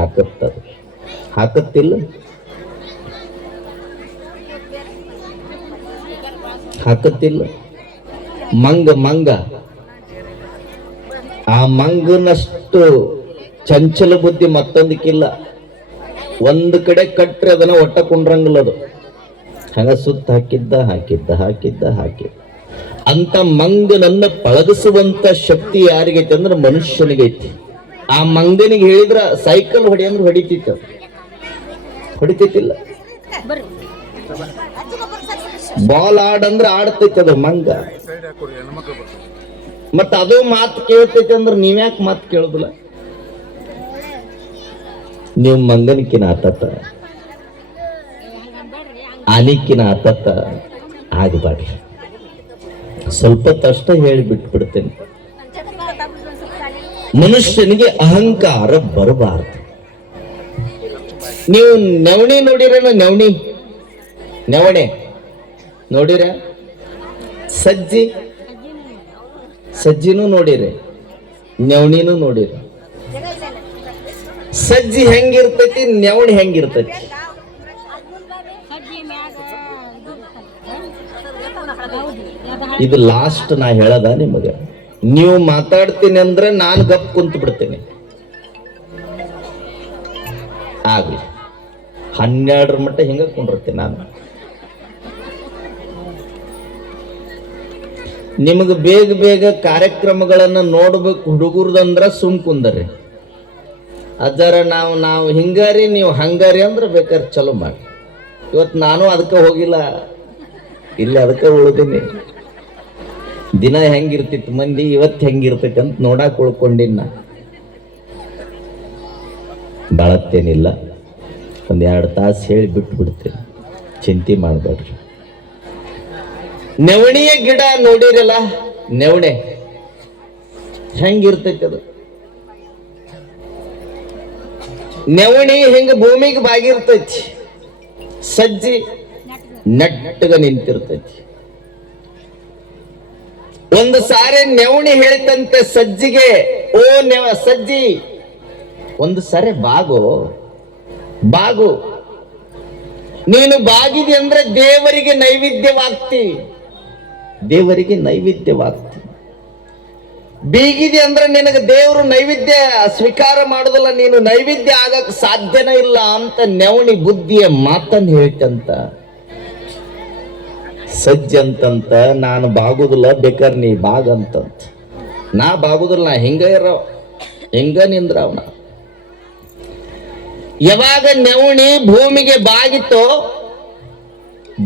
ಹಾಕತ್ತಿಲ್ಲ ಮಂಗ ಆ ಮಂಗನಷ್ಟು ಚಂಚಲ ಬುದ್ಧಿ ಮತ್ತೊಂದಕ್ಕಿಲ್ಲ ಒಂದು ಕಡೆ ಕಟ್ರೆ ಅದನ್ನ ಒಟ್ಟ ಕುಂಡ್ರಂಗಿಲ್ಲ ಅದು ಹಂಗ ಸುತ್ತ ಹಾಕಿದ್ದ ಅಂತ ಮಂಗನನ್ನ ಪಳಗಿಸುವಂತ ಶಕ್ತಿ ಯಾರಿಗೈತಿ ಅಂದ್ರೆ ಮನುಷ್ಯನಿಗೈತಿ ಆ ಮಂಗನಿಗೆ ಹೇಳಿದ್ರ ಸೈಕಲ್ ಹೊಡಿ ಅಂದ್ರೆ ಹೊಡಿತೈತಿಲ್ಲ ಬಾಲ್ ಆಡಂದ್ರೆ ಆಡ್ತೈತಿ ಅದು ಮಂಗ ಮತ್ತ ಅದು ಮಾತು ಕೇಳ್ತೈತಿ ಅಂದ್ರೆ ನೀವ್ಯಾಕೆ ಮಾತು ಕೇಳುದಿಲ್ಲ ನೀವು ಮಂಗನಿಕ್ಕಿನ ಆನಿಕ್ಕಿನ ಆಗಬಾರ್ದು ಸ್ವಲ್ಪ ತಷ್ಟ ಹೇಳಿ ಬಿಟ್ಬಿಡ್ತೇನೆ ಮನುಷ್ಯನಿಗೆ ಅಹಂಕಾರ ಬರಬಾರದು ನೀವು ನವಣಿ ನೋಡಿರೇನ ನವಣೆ ನೋಡಿರ ಸಜ್ಜಿನೂ ನೋಡಿರಿ ನವಣಿನೂ ನೋಡಿರಿ ಸಜ್ಜಿ ಹೆಂಗಿರ್ತೈತಿ ನವಣಿ ಹೆಂಗಿರ್ತೈತಿ ಇದು ಲಾಸ್ಟ್ ನಾ ಹೇಳದ ನಿಮಗೆ ನೀವು ಮಾತಾಡ್ತೀನಿ ಅಂದ್ರೆ ನಾನು ಗಪ್ ಕುಂತು ಬಿಡ್ತೀನಿ ಆಗ್ಲಿ 12 ಮಟ್ಟ ಹಿಂಗ ಕುಂಡಿರ್ತೀನಿ ನಾನು ನಿಮಗೆ ಬೇಗ ಬೇಗ ಕಾರ್ಯಕ್ರಮಗಳನ್ನು ನೋಡ್ಬೇಕು ಹುಡುಗರ್ದಂದ್ರ ಸುಮ್ ಕುಂದರಿ. ಅಜ್ಜಾರ ನಾವು ಹಿಂಗಾರಿ ನೀವು ಹಂಗಾರಿ ಅಂದ್ರೆ ಬೇಕಾದ್ರೆ ಚಲೋ ಮಾಡಿ. ಇವತ್ತು ನಾನು ಅದಕ್ಕೆ ಹೋಗಿಲ್ಲ, ಇಲ್ಲಿ ಅದಕ್ಕೆ ಉಳಿದೀನಿ. ದಿನ ಹೆಂಗಿರ್ತಿತ್ತು ಮಂದಿ, ಇವತ್ತು ಹೆಂಗಿರ್ತೈತಿ ಅಂತ ನೋಡಾಕ್ ಉಳ್ಕೊಂಡಿನ. ಬಾಳತ್ತೇನಿಲ್ಲ, ಒಂದು 2 ತಾಸು ಹೇಳಿ ಬಿಟ್ಟು ಬಿಡ್ತೇನೆ, ಚಿಂತೆ ಮಾಡಬೇಡ್ರಿ. ನವಣಿಯ ಗಿಡ ನೋಡಿರಲ್ಲ, ನವಣೆ ಹೆಂಗಿರ್ತೈತಿ ಅದು. ನವಣಿ ಹೆಂಗ ಭೂಮಿಗೆ ಬಾಗಿರ್ತೈತಿ, ಸಜ್ಜಿ ನೆಟ್ಟಗ ನಿಂತಿರ್ತೈತಿ. ಒಂದು ಸಾರಿ ನವಣಿ ಹೇಳ್ತಂತೆ ಸಜ್ಜಿಗೆ, ಓ ಸಜ್ಜಿ ಒಂದು ಸಾರಿ ಬಾಗು, ನೀನು ಬಾಗಿದಿ ಅಂದ್ರೆ ದೇವರಿಗೆ ನೈವೇದ್ಯವಾಗ್ತಿ, ಬೀಗಿದಿ ಅಂದ್ರೆ ನಿನಗೆ ದೇವರು ನೈವೇದ್ಯ ಸ್ವೀಕಾರ ಮಾಡುದಿಲ್ಲ, ನೀನು ನೈವೇದ್ಯ ಆಗಕ್ ಸಾಧ್ಯನೇ ಇಲ್ಲ ಅಂತ ನವಣಿ ಬುದ್ಧಿಯ ಮಾತನ್ನು ಹೇಳ್ತಂತ. ಸಜ್ಜಂತಂತ ನಾನು ಬಾಗುದಿಲ್ಲ, ಬೇಕಾದ್ರೆ ನೀ ಬಾಗಂತಂತ. ನಾ ಬಾಗುದಿಲ್ಲ, ನಾ ಹಿಂಗ ನಿಂದ್ರ ಅವನ. ಯಾವಾಗ ನವಣಿ ಭೂಮಿಗೆ ಬಾಗಿತೋ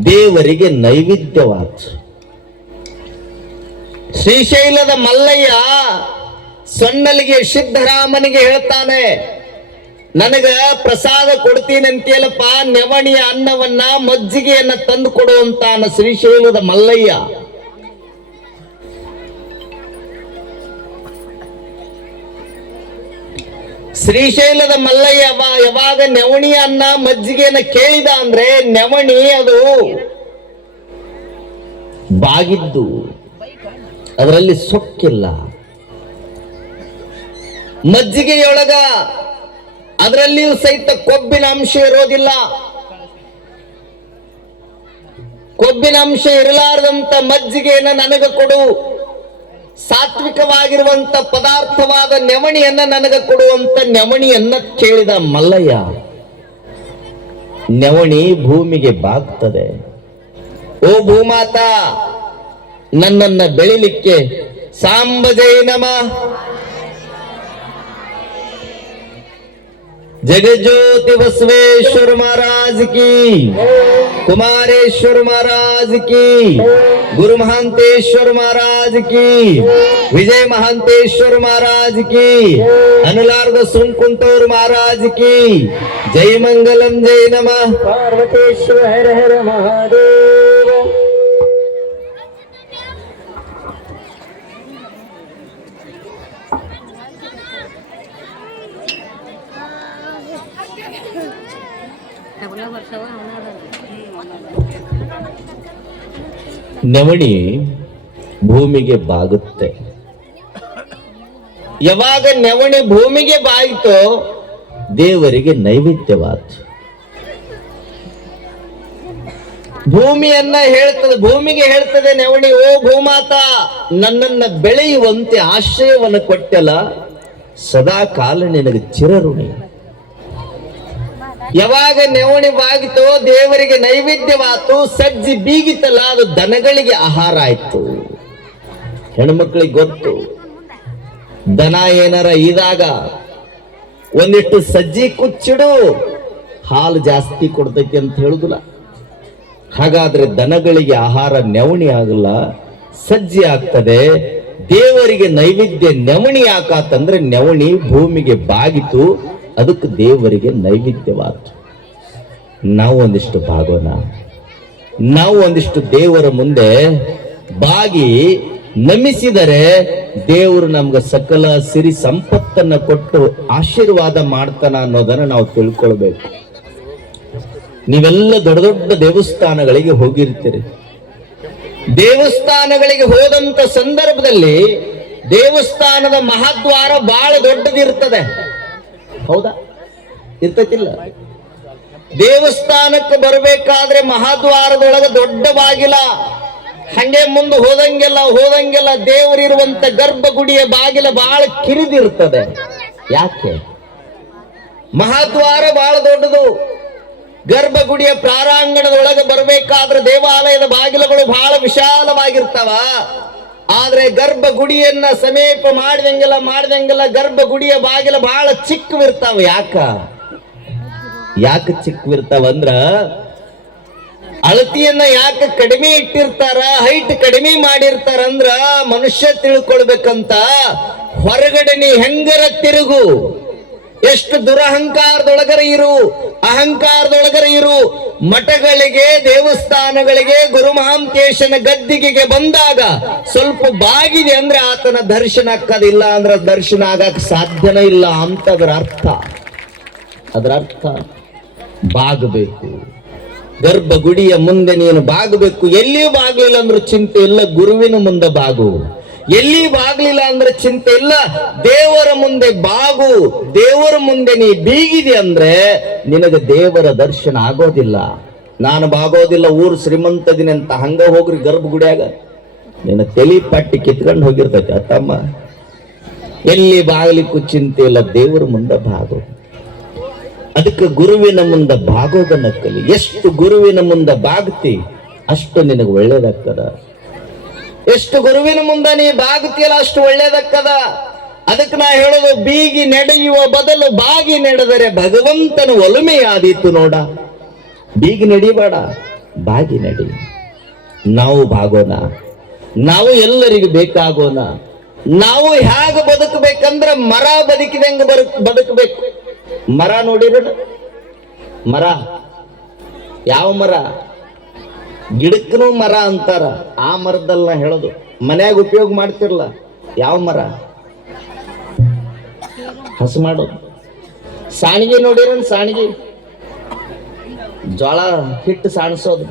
ದೇವರಿಗೆ ನೈವೇದ್ಯವಾತು. ಶ್ರೀಶೈಲದ ಮಲ್ಲಯ್ಯ ಸೊನ್ನಲಿಗೆ ಸಿದ್ದರಾಮನಿಗೆ ಹೇಳ್ತಾನೆ, ನನಗ ಪ್ರಸಾದ ಕೊಡ್ತೀನಂತೇಳಪ್ಪ, ನವಣಿಯ ಅನ್ನವನ್ನ ಮಜ್ಜಿಗೆಯನ್ನ ತಂದು ಕೊಡುವಂತಾನ ಶ್ರೀಶೈಲದ ಮಲ್ಲಯ್ಯ. ಶ್ರೀಶೈಲದ ಮಲ್ಲಯ್ಯ ಯಾವಾಗ ನವಣಿಯ ಅನ್ನ ಮಜ್ಜಿಗೆಯನ್ನ ಕೇಳಿದ ಅಂದ್ರೆ ನವಣಿ ಅದು ಬಾಗಿದ್ದು, ಅದರಲ್ಲಿ ಸೊಕ್ಕಿಲ್ಲ. ಮಜ್ಜಿಗೆಯೊಳಗ ಅದರಲ್ಲಿಯೂ ಸಹಿತ ಕೊಬ್ಬಿನ ಅಂಶ ಇರೋದಿಲ್ಲ. ಕೊಬ್ಬಿನ ಅಂಶ ಇರಲಾರದಂತ ಮಜ್ಜಿಗೆಯನ್ನ ನನಗ ಕೊಡು, ಸಾತ್ವಿಕವಾಗಿರುವಂತ ಪದಾರ್ಥವಾದ ನವಣಿಯನ್ನ ನನಗ ಕೊಡುವಂತ ನವಣಿಯನ್ನ ಕೇಳಿದ ಮಲ್ಲಯ್ಯ. ನವಣಿ ಭೂಮಿಗೆ ಬಾಗ್ತದೆ, ಓ ಭೂಮಾತಾ ನನ್ನನ್ನ ಬೆಳಿಲಿಕ್ಕೆ ಸಾಂಬ ಜೈ ನಮಃ, जगज्योति बसवेश्वर महाराज की, कुमारेश्वर महाराज की, गुरु महंतेश्वर महाराज की, विजय महंतेश्वर महाराज की, अनुलार्द सुंकुंतौर महाराज की, जय मंगलम जय नमः. पार्वतीश्वर हर हर महादेव. ನವಣಿ ಭೂಮಿಗೆ ಬಾಗುತ್ತೆ. ಯಾವಾಗ ನವಣಿ ಭೂಮಿಗೆ ಬಾಯಿತೋ ದೇವರಿಗೆ ನೈವೇದ್ಯವಾತು. ಭೂಮಿಯನ್ನ ಹೇಳ್ತದೆ, ಭೂಮಿಗೆ ಹೇಳ್ತದೆ ನವಣಿ, ಓ ಭೂಮಾತಾ ನನ್ನನ್ನ ಬೆಳೆಯುವಂತೆ ಆಶ್ರಯವನ್ನು ಕೊಟ್ಟೆಲ್ಲ, ಸದಾ ಕಾಲ ನಿನಗೆ ಚಿರಋಣಿ. ಯಾವಾಗ ನವಣಿ ಬಾಗಿತೋ ದೇವರಿಗೆ ನೈವೇದ್ಯವಾತು, ಸಜ್ಜಿ ಬೀಗಿತಲ್ಲ ಅದು ದನಗಳಿಗೆ ಆಹಾರ ಆಯ್ತು. ಹೆಣ್ಮಕ್ಳಿಗೆ ಗೊತ್ತು, ದನ ಏನಾರ ಇದಾಗ ಒಂದಿಷ್ಟು ಸಜ್ಜಿ ಕುಚ್ಚಿಡು ಹಾಲು ಜಾಸ್ತಿ ಕೊಡ್ತೈತಿ ಅಂತ ಹೇಳುದಿಲ್ಲ. ಹಾಗಾದ್ರೆ ದನಗಳಿಗೆ ಆಹಾರ ನವಣಿ ಆಗಲ್ಲ, ಸಜ್ಜಿ ಆಗ್ತದೆ. ದೇವರಿಗೆ ನೈವೇದ್ಯ ನವಣಿ ಯಾಕಂತಂದ್ರೆ ನವಣಿ ಭೂಮಿಗೆ ಬಾಗಿತು, ಅದಕ್ಕೆ ದೇವರಿಗೆ ನೈವೇದ್ಯವಾತು. ನಾವು ಒಂದಿಷ್ಟು ಭಾಗೋಣ, ನಾವು ಒಂದಿಷ್ಟು ದೇವರ ಮುಂದೆ ಬಾಗಿ ನಮಿಸಿದರೆ ದೇವರು ನಮ್ಗೆ ಸಕಲ ಸಿರಿ ಸಂಪತ್ತನ್ನ ಕೊಟ್ಟು ಆಶೀರ್ವಾದ ಮಾಡ್ತಾನ ಅನ್ನೋದನ್ನ ನಾವು ತಿಳ್ಕೊಳ್ಬೇಕು. ನೀವೆಲ್ಲ ದೊಡ್ಡ ದೊಡ್ಡ ದೇವಸ್ಥಾನಗಳಿಗೆ ಹೋಗಿರ್ತೀರಿ. ದೇವಸ್ಥಾನಗಳಿಗೆ ಹೋದಂತ ಸಂದರ್ಭದಲ್ಲಿ ದೇವಸ್ಥಾನದ ಮಹಾದ್ವಾರ ಬಹಳ ದೊಡ್ಡದಿರ್ತದೆ, ಹೌದಾ? ಇರ್ತತಿಲ್ಲ? ದೇವಸ್ಥಾನಕ್ಕೆ ಬರಬೇಕಾದ್ರೆ ಮಹಾದ್ವಾರದೊಳಗೆ ದೊಡ್ಡ ಬಾಗಿಲ, ಹಂಗೆ ಮುಂದೆ ಹೋದಂಗೆಲ್ಲ ದೇವರಿರುವಂತ ಗರ್ಭಗುಡಿಯ ಬಾಗಿಲ ಬಹಳ ಕಿರಿದಿರ್ತದೆ. ಯಾಕೆ? ಮಹಾದ್ವಾರ ಬಹಳ ದೊಡ್ಡದು. ಗರ್ಭಗುಡಿಯ ಪ್ರಾರಾಂಗಣದೊಳಗೆ ಬರಬೇಕಾದ್ರೆ ದೇವಾಲಯದ ಬಾಗಿಲುಗಳು ಬಹಳ ವಿಶಾಲವಾಗಿರ್ತಾವ. ಆದ್ರೆ ಗರ್ಭಗುಡಿಯನ್ನ ಸಮೀಪ ಮಾಡ್ದಂಗೆಲ್ಲ ಗರ್ಭಗುಡಿಯ ಬಾಗಿಲ ಬಹಳ ಚಿಕ್ಕವಿರ್ತಾವ. ಯಾಕೆ ಚಿಕ್ಕವಿರ್ತಾವಂದ್ರ ಅಳತಿಯನ್ನ ಯಾಕೆ ಕಡಿಮೆ ಇಟ್ಟಿರ್ತಾರ, ಹೈಟ್ ಕಡಿಮೆ ಮಾಡಿರ್ತಾರಂದ್ರ ಮನುಷ್ಯ ತಿಳ್ಕೊಳ್ಬೇಕಂತ ಹೊರಗಡೆ ನೀ ಹೆಂಗರ ತಿರುಗು, ಎಷ್ಟು ದುರಹಂಕಾರದೊಳಗರ ಇರು, ಮಠಗಳಿಗೆ ದೇವಸ್ಥಾನಗಳಿಗೆ ಗುರುಮಹಾಂತೇಶನ ಗದ್ದಿಗೆಗೆ ಬಂದಾಗ ಸ್ವಲ್ಪ ಬಾಗಿದೆ ಅಂದ್ರೆ ಆತನ ದರ್ಶನ ಆಗೋದಿಲ್ಲ, ಅಂದ್ರೆ ದರ್ಶನ ಆಗಕ್ ಸಾಧ್ಯನೇ ಇಲ್ಲ ಅಂತ ಅದರ ಅರ್ಥ ಬಾಗಬೇಕು. ಗರ್ಭಗುಡಿಯ ಮುಂದೆ ನೀನು ಬಾಗಬೇಕು. ಎಲ್ಲಿಯೂ ಬಾಗ್ಲಿಲ್ಲ ಅಂದ್ರೆ ಚಿಂತೆ ಇಲ್ಲ, ಗುರುವಿನ ಮುಂದೆ ಬಾಗು. ಎಲ್ಲಿ ಬಾಗ್ಲಿಲ್ಲ ಅಂದ್ರೆ ಚಿಂತೆ ಇಲ್ಲ, ದೇವರ ಮುಂದೆ ಬಾಗು. ದೇವರ ಮುಂದೆ ನೀ ಬೀಗಿದೆ ಅಂದ್ರೆ ನಿನಗೆ ದೇವರ ದರ್ಶನ ಆಗೋದಿಲ್ಲ. ನಾನು ಬಾಗೋದಿಲ್ಲ, ಊರು ಶ್ರೀಮಂತದಿನಿ ಅಂತ ಹಂಗ ಹೋಗ್ರಿ ಗರ್ಭಗುಡಿಯಾಗ ನಿನ್ನ ತಲಿ ಪಟ್ಟಿ ಕಿತ್ಕೊಂಡು ಹೋಗಿರ್ತೈತೆ ಅತ್ತಮ್ಮ. ಎಲ್ಲಿ ಬಾಗ್ಲಿಕ್ಕೂ ಚಿಂತೆ ಇಲ್ಲ, ದೇವರ ಮುಂದೆ ಬಾಗು. ಅದಕ್ಕೆ ಗುರುವಿನ ಮುಂದೆ ಬಾಗೋದನ್ನ ಕಲಿ. ಎಷ್ಟು ಗುರುವಿನ ಮುಂದೆ ಬಾಗ್ತಿ ಅಷ್ಟು ನಿನಗೆ ಒಳ್ಳೇದಾಗ್ತದ. ಎಷ್ಟು ಗುರುವಿನ ಮುಂದೆ ನೀ ಬಾಗ್ತಿಯಲ್ಲ ಅಷ್ಟು ಒಳ್ಳೇದಾಗ್ತದ. ಅದಕ್ಕೆ ನಾ ಹೇಳೋದು, ಬೀಗಿ ನಡೆಯುವ ಬದಲು ಬಾಗಿ ನಡೆದರೆ ಭಗವಂತನ ಒಲುಮೆಯಾದೀತು ನೋಡ. ಬೀಗಿ ನಡಿಬೇಡ, ಬಾಗಿ ನಡಿ. ನಾವು ಬಾಗೋಣ, ನಾವು ಎಲ್ಲರಿಗೂ ಬೇಕಾಗೋಣ. ನಾವು ಹೇಗೆ ಬದುಕಬೇಕಂದ್ರೆ ಮರ ಬದುಕಿದಂಗ ಬದುಕಬೇಕು. ಮರ ನೋಡಿರ, ಮರ ಯಾವ ಮರ? ಗಿಡಕ್ಕೂ ಮರ ಅಂತಾರ. ಆ ಮರದಲ್ಲ ಹೇಳೋದು, ಮನ್ಯಾಗ ಉಪಯೋಗ ಮಾಡ್ತಿರಲ್ಲ ಯಾವ ಮರ? ಹಸು ಮಾಡೋದು. ಸಾಣಿಗೆ ನೋಡಿರ, ಸಾಣಿಗೆ ಜೋಳ ಹಿಟ್ಟು ಸಾಣಿಸೋದು,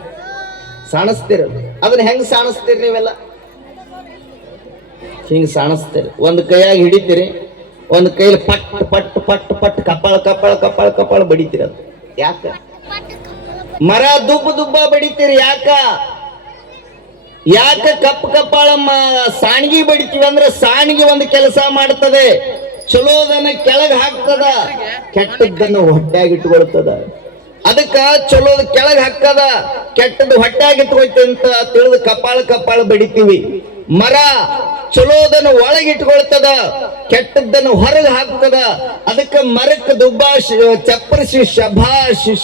ಸಾಣಿಸ್ತೀರ. ಅದನ್ನ ಹೆಂಗ್ ಸಾಣಿಸ್ತೀರಿ ನೀವೆಲ್ಲ? ಹಿಂಗ್ ಸಾಣಿಸ್ತೀರಿ. ಒಂದು ಕೈಯಾಗಿ ಹಿಡಿತೀರಿ, ಒಂದು ಕೈಲಿ ಪಟ್ ಪಟ್ ಪಟ್ ಪಟ್ ಕಪಾಳ ಬಡಿತೀರ. ಅದು ಯಾಕ? ಮರ ದುಬ್ಬ ಬಡಿತೀರಿ. ಯಾಕ ಕಪ್ಪಾಳ ಸಾಣಿಗೆ ಬಡಿತೀವಿ ಅಂದ್ರೆ ಸಾಣಿಗೆ ಒಂದು ಕೆಲಸ ಮಾಡ್ತದೆ, ಚಲೋದನ್ನ ಕೆಳಗೆ ಹಾಕ್ತದ, ಕೆಟ್ಟದ್ದನ್ನು ಹೊಟ್ಟೆಯಾಗಿಟ್ಕೊಳ್ತದ. ಅದಕ್ಕ ಚಲೋದ ಕೆಳಗೆ ಹಾಕದ, ಕೆಟ್ಟದ್ದು ಹೊಟ್ಟೆಯಾಗಿಟ್ಕೊಳ್ತಿ ಅಂತ ತಿಳಿದು ಕಪಾಳ ಬಡಿತೀವಿ. ಮರ ಚಲೋದನ್ನು ಒಳಗಿಟ್ಕೊಳ್ತದ, ಕೆಟ್ಟದ್ದನ್ನು ಹೊರಗೆ ಹಾಕ್ತದ. ಅದಕ್ಕೆ ಮರಕ್ಕೆ ದುಬ್ಬಾಶ್ ಚಪ್ಪರಿಸಿ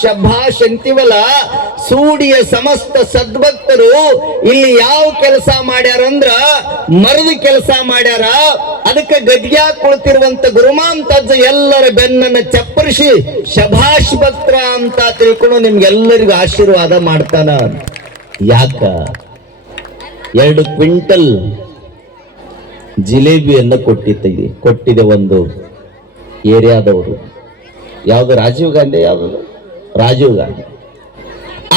ಶಭಾಷ್ ಅಂತೀವಲ್ಲ. ಸೂಡಿಯ ಸಮಸ್ತ ಸದ್ಭಕ್ತರು ಇಲ್ಲಿ ಯಾವ ಕೆಲಸ ಮಾಡ್ಯಾರಂದ್ರ ಮರದ ಕೆಲಸ ಮಾಡ್ಯಾರ. ಅದಕ್ಕೆ ಗದ್ಗ್ಯಾ ಕುಳಿತಿರುವಂತ ಗುರುಮಾಂತಜ್ಜ ಎಲ್ಲರ ಬೆನ್ನನ್ನು ಚಪ್ಪರಿಸಿ ಶಭಾಷ್ ಭಕ್ತರ ಅಂತ ತಿಳ್ಕೊಂಡು ನಿಮ್ಗೆಲ್ಲರಿಗೂ ಆಶೀರ್ವಾದ ಮಾಡ್ತಾನ. ಯಾಕ? 2 ಕ್ವಿಂಟಲ್ ಜಿಲೇಬಿಯನ್ನು ಕೊಟ್ಟಿದೆ ಒಂದು ಏರಿಯಾದವರು. ಯಾವ್ದು? ರಾಜೀವ್ ಗಾಂಧಿ.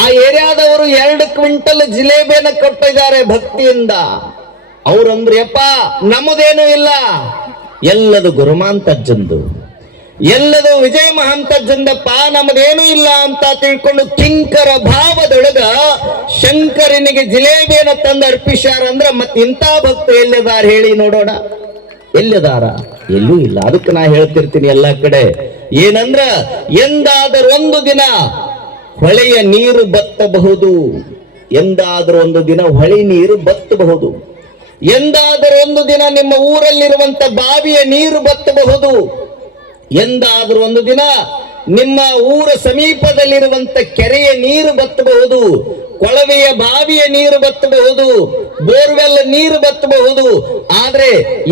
ಆ ಏರಿಯಾದವರು 2 ಕ್ವಿಂಟಲ್ ಜಿಲೇಬಿಯನ್ನು ಕೊಟ್ಟಿದ್ದಾರೆ ಭಕ್ತಿಯಿಂದ. ಅವ್ರಂದ್ರೆ, ಯಪ್ಪ ನಮ್ಮದೇನು ಇಲ್ಲ, ಎಲ್ಲದು ಗುರುಮಾಂತಜ್ಜಂದು, ಎಲ್ಲದು ವಿಜಯ ಮಹಾಂತಜ್ಜಂದಪ್ಪ, ನಮ್ಮದೇನು ಇಲ್ಲ ಅಂತ ತಿಳ್ಕೊಂಡು ಕಿಂಕರ ಭಾವದೊಳಗ ಶಂಕರನಿಗೆ ಜಿಲೇಬಿಯನ್ನು ತಂದು ಅರ್ಪಿಸ್ಯಾರ. ಅಂದ್ರೆ ಮತ್ತೆ ಇಂಥ ಭಕ್ತರು ಎಲ್ಲಿದಾರ ಹೇಳಿ ನೋಡೋಣ? ಎಲ್ಲಿದಾರ? ಎಲ್ಲೂ ಇಲ್ಲ. ಅದಕ್ಕೆ ನಾ ಹೇಳ್ತಿರ್ತೀನಿ ಎಲ್ಲ ಕಡೆ ಏನಂದ್ರ, ಎಂದಾದರೂ ಒಂದು ದಿನ ಹೊಳೆಯ ನೀರು ಬತ್ತಬಹುದು, ಎಂದಾದರೂ ಒಂದು ದಿನ ಹೊಳೆ ನೀರು ಬತ್ತಬಹುದು, ಎಂದಾದರೂ ಒಂದು ದಿನ ನಿಮ್ಮ ಊರಲ್ಲಿರುವಂತ ಬಾವಿಯ ನೀರು ಬತ್ತಬಹುದು, ಎಂದಾದರೂ ಒಂದು ದಿನ ನಿಮ್ಮ ಊರ ಸಮೀಪದಲ್ಲಿರುವಂತ ಕೆರೆಯ ನೀರು ಬತ್ತಬಹುದು, ಕೊಳವೆಯ ಬಾವಿಯ ನೀರು ಬತ್ತಬಹುದು, ಬೋರ್ವೆಲ್ ನೀರು ಬತ್ತಬಹುದು. ಆದ್ರೆ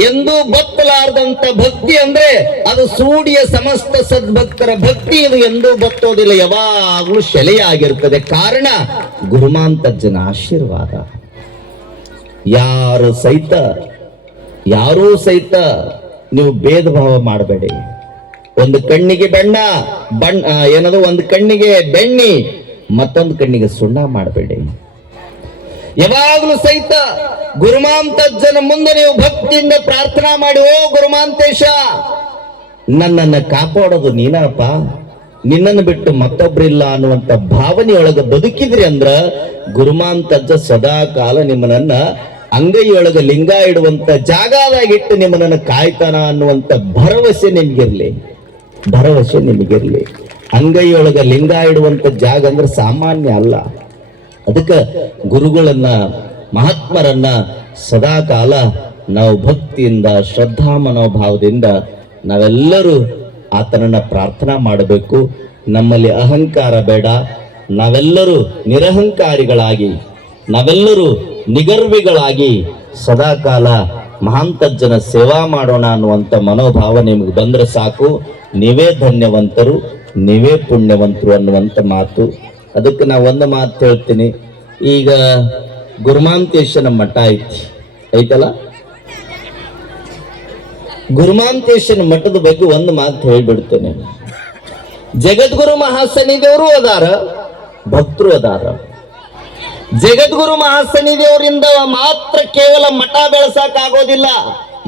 ಎಂದೂ ಬತ್ತಲಾರದಂತ ಭಕ್ತಿ ಅಂದ್ರೆ ಅದು ಸೂಡಿಯ ಸಮಸ್ತ ಸದ್ಭಕ್ತರ ಭಕ್ತಿ. ಇದು ಎಂದೂ ಬತ್ತೋದಿಲ್ಲ, ಯಾವಾಗಲೂ ಶೆಲೆಯಾಗಿರ್ತದೆ. ಕಾರಣ ಗುರುಮಾಂತಜ್ಜನ ಆಶೀರ್ವಾದ. ಯಾರೂ ಸಹಿತ ನೀವು ಭೇದ ಭಾವ ಮಾಡಬೇಡಿ. ಒಂದು ಕಣ್ಣಿಗೆ ಒಂದು ಕಣ್ಣಿಗೆ ಬೆಣ್ಣಿ, ಮತ್ತೊಂದು ಕಣ್ಣಿಗೆ ಸುಣ್ಣ ಮಾಡಬೇಡಿ. ಯಾವಾಗಲೂ ಸಹಿತ ಗುರುಮಾಂತಜ್ಜನ ಮುಂದೆ ನೀವು ಭಕ್ತಿಯಿಂದ ಪ್ರಾರ್ಥನಾ ಮಾಡಿ, ಓ ಗುರುಮಾಂತೇಶ, ನನ್ನನ್ನು ಕಾಪಾಡೋದು ನೀನಪ್ಪ, ನಿನ್ನನ್ನು ಬಿಟ್ಟು ಮತ್ತೊಬ್ರಿಲ್ಲ ಅನ್ನುವಂತ ಭಾವನೆಯೊಳಗೆ ಬದುಕಿದ್ರಿ ಅಂದ್ರ ಗುರುಮಾಂತಜ್ಜ ಸದಾ ಕಾಲ ನಿಮ್ಮನ್ನ ಅಂಗೈಯೊಳಗೆ ಲಿಂಗ ಇಡುವಂತ ಜಾಗದಾಗಿಟ್ಟು ನಿಮ್ಮನ್ನ ಕಾಯ್ತಾನ ಅನ್ನುವಂತ ಭರವಸೆ ನಿಮಗಿರ್ಲಿ. ಅಂಗೈಯೊಳಗ ಲಿಂಗ ಇಡುವಂತ ಜಾಗ ಅಂದ್ರೆ ಸಾಮಾನ್ಯ ಅಲ್ಲ. ಅದಕ್ಕೆ ಗುರುಗಳನ್ನ, ಮಹಾತ್ಮರನ್ನ ಸದಾ ಕಾಲ ನಾವು ಭಕ್ತಿಯಿಂದ ಶ್ರದ್ಧಾ ಮನೋಭಾವದಿಂದ ನಾವೆಲ್ಲರೂ ಆತನನ್ನ ಪ್ರಾರ್ಥನಾ ಮಾಡಬೇಕು. ನಮ್ಮಲ್ಲಿ ಅಹಂಕಾರ ಬೇಡ, ನಾವೆಲ್ಲರೂ ನಿರಹಂಕಾರಿಗಳಾಗಿ, ನಾವೆಲ್ಲರೂ ನಿಗರ್ವಿಗಳಾಗಿ ಸದಾ ಕಾಲ ಮಹಾಂತಜ್ಜನ ಸೇವಾ ಮಾಡೋಣ ಅನ್ನುವಂಥ ಮನೋಭಾವ ನಿಮಗೆ ಬಂದ್ರೆ ಸಾಕು. ನೀವೇ ಧನ್ಯವಂತರು, ನೀವೇ ಪುಣ್ಯವಂತರು ಅನ್ನುವಂಥ ಮಾತು. ಅದಕ್ಕೆ ನಾ ಒಂದು ಮಾತು ಹೇಳ್ತೀನಿ. ಈಗ ಗುರುಮಾಂತೇಶನ ಮಠ ಐತಲ್ಲ, ಗುರುಮಾಂತೇಶನ ಮಠದ ಬಗ್ಗೆ ಒಂದು ಮಾತು ಹೇಳ್ಬಿಡ್ತೇನೆ. ಜಗದ್ಗುರು ಮಹಾಸನ್ನಿದೇವರು ಅದಾರ, ಭಕ್ತರು ಅದಾರ. ಜಗದ್ಗುರು ಮಹಾಸನ್ನಿದೇವರಿಂದ ಮಾತ್ರ ಕೇವಲ ಮಠ ಬೆಳೆಸಕ್ ಆಗೋದಿಲ್ಲ,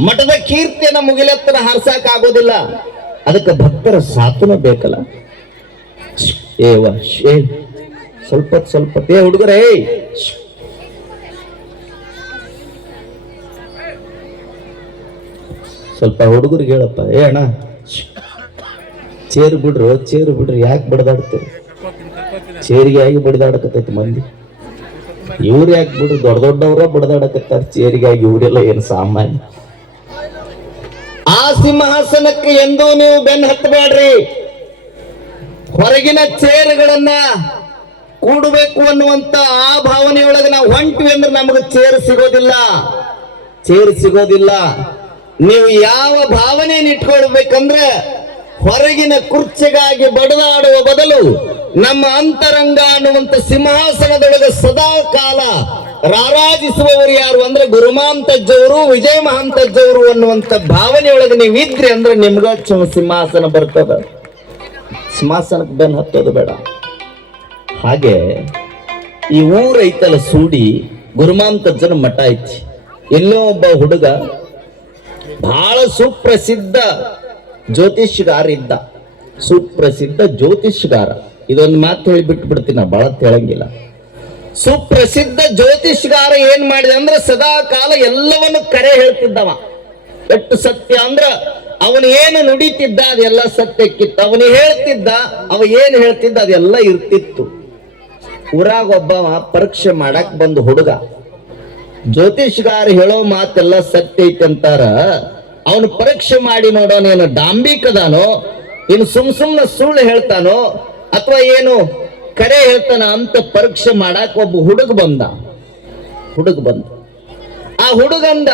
ಮಠದ ಕೀರ್ತಿಯನ್ನ ಮುಗಿಲೆತ್ತರ ಹಾರ್ಸಕ್ ಆಗೋದಿಲ್ಲ. ಅದಕ್ಕೆ ಭಕ್ತರ ಸಾಥನು ಬೇಕಲ್ಲ. ಸ್ವಲ್ಪ ಹುಡುಗರೇ, ಸ್ವಲ್ಪ ಹುಡುಗರಿಗೆ ಹೇಳಪ್ಪ. ಅಣ್ಣ ಚೇರು ಬಿಡ್ರಿ, ಯಾಕೆ ಬಡದಾಡ್ತೀರಿ? ಚೇರಿಗೆ ಆಗಿ ಬಡಿದಾಡಕತ್ತೈತಿ ಮಂದಿ. ಇವ್ರು ಯಾಕೆ ಬಿಡ್ರಿ, ದೊಡ್ಡವರ ಬಡದಾಡಕತ್ತಾರ ಚೇರಿಗಾಗಿ. ಇವರೆಲ್ಲ ಏನು ಸಾಮಾನ್ಯ? ಆ ಸಿಂಹಾಸನಕ್ಕೆ ಎಂದೂ ನೀವು ಬೆನ್ನು ಹತ್ತಬೇಡ್ರಿ. ಹೊರಗಿನ ಚೇರುಗಳನ್ನ ಕೂಡಬೇಕು ಅನ್ನುವಂತ ಆ ಭಾವನೆಯೊಳಗೆ ನಾವು ಹೊಂಟ್ವಿ ಅಂದ್ರೆ ನಮಗೆ ಚೇರು ಸಿಗೋದಿಲ್ಲ. ನೀವು ಯಾವ ಭಾವನೆಯನ್ನು ಇಟ್ಕೊಳ್ಬೇಕಂದ್ರೆ ಹೊರಗಿನ ಕುರ್ಚಿಗಾಗಿ ಬಡದಾಡುವ ಬದಲು ನಮ್ಮ ಅಂತರಂಗ ಅನ್ನುವಂತ ಸಿಂಹಾಸನದೊಳಗೆ ಸದಾ ಕಾಲ ರಾರಾಜಿಸುವವರು ಯಾರು ಅಂದ್ರೆ ಗುರುಮಾಂತಜ್ಜವರು, ವಿಜಯ ಮಹಾಂತಜ್ಜವರು ಅನ್ನುವಂತ ಭಾವನೆಯೊಳಗೆ ನೀವು ಇದ್ರಿ ಅಂದ್ರೆ ನಿಮ್ಗ ಸಿಂಹಾಸನ ಬರ್ತದ. ಸಿಂಹಾಸನಕ್ಕೆ ಬೆನ್ನು ಹತ್ತೋದು ಬೇಡ. ಹಾಗೆ ಈ ಊರೈತಲ್ಲ ಸೂಡಿ, ಗುರುಮಾಂತಜ್ಜನ ಮಠ ಐತಿ. ಎಲ್ಲೋ ಒಬ್ಬ ಹುಡುಗ ಬಹಳ ಸುಪ್ರಸಿದ್ಧ ಜ್ಯೋತಿಷ್ಯಗಾರ ಇದ್ದ. ಸುಪ್ರಸಿದ್ಧ ಜ್ಯೋತಿಷ್ಯಗಾರ. ಇದೊಂದು ಮಾತು ಹೇಳಿ ಬಿಟ್ಟು ಬಿಡ್ತೀನಿ, ಬಹಳ ಹೇಳಂಗಿಲ್ಲ. ಸುಪ್ರಸಿದ್ಧ ಜ್ಯೋತಿಷ್ಯಗಾರ ಏನ್ ಮಾಡಿದ ಅಂದ್ರೆ ಸದಾ ಕಾಲ ಎಲ್ಲವನ್ನು ಕರೆ ಹೇಳ್ತಿದ್ದವ. ಎಷ್ಟು ಸತ್ಯ ಅಂದ್ರ ಅವನು ಏನು ನುಡಿತಿದ್ದ ಅದೆಲ್ಲ ಸತ್ಯಕ್ಕಿತ್ತು. ಅವನು ಹೇಳ್ತಿದ್ದ, ಅವ ಏನು ಹೇಳ್ತಿದ್ದ ಅದೆಲ್ಲ ಇರ್ತಿತ್ತು. ಊರಾಗ ಒಬ್ಬವ ಪರೀಕ್ಷೆ ಮಾಡಕ್ ಬಂದು ಹುಡುಗ, ಜ್ಯೋತಿಷ್ಗಾರ ಹೇಳೋ ಮಾತೆಲ್ಲ ಸತ್ಯ ಐತೆ ಅಂತಾರ. ಅವನು ಪರೀಕ್ಷೆ ಮಾಡಿ ನೋಡೋಣ, ಏನು ಡಾಂಬಿಕದಾನೋ, ಇನ್ನು ಸುಮ್ನೆ ಸುಳ್ಳು ಹೇಳ್ತಾನೋ ಅಥವಾ ಏನು ಕರೆ ಹೇಳ್ತಾನ ಅಂತ ಪರೀಕ್ಷೆ ಮಾಡಕ್ ಒಬ್ಬ ಹುಡುಗ ಬಂದ. ಆ ಹುಡುಗಂದ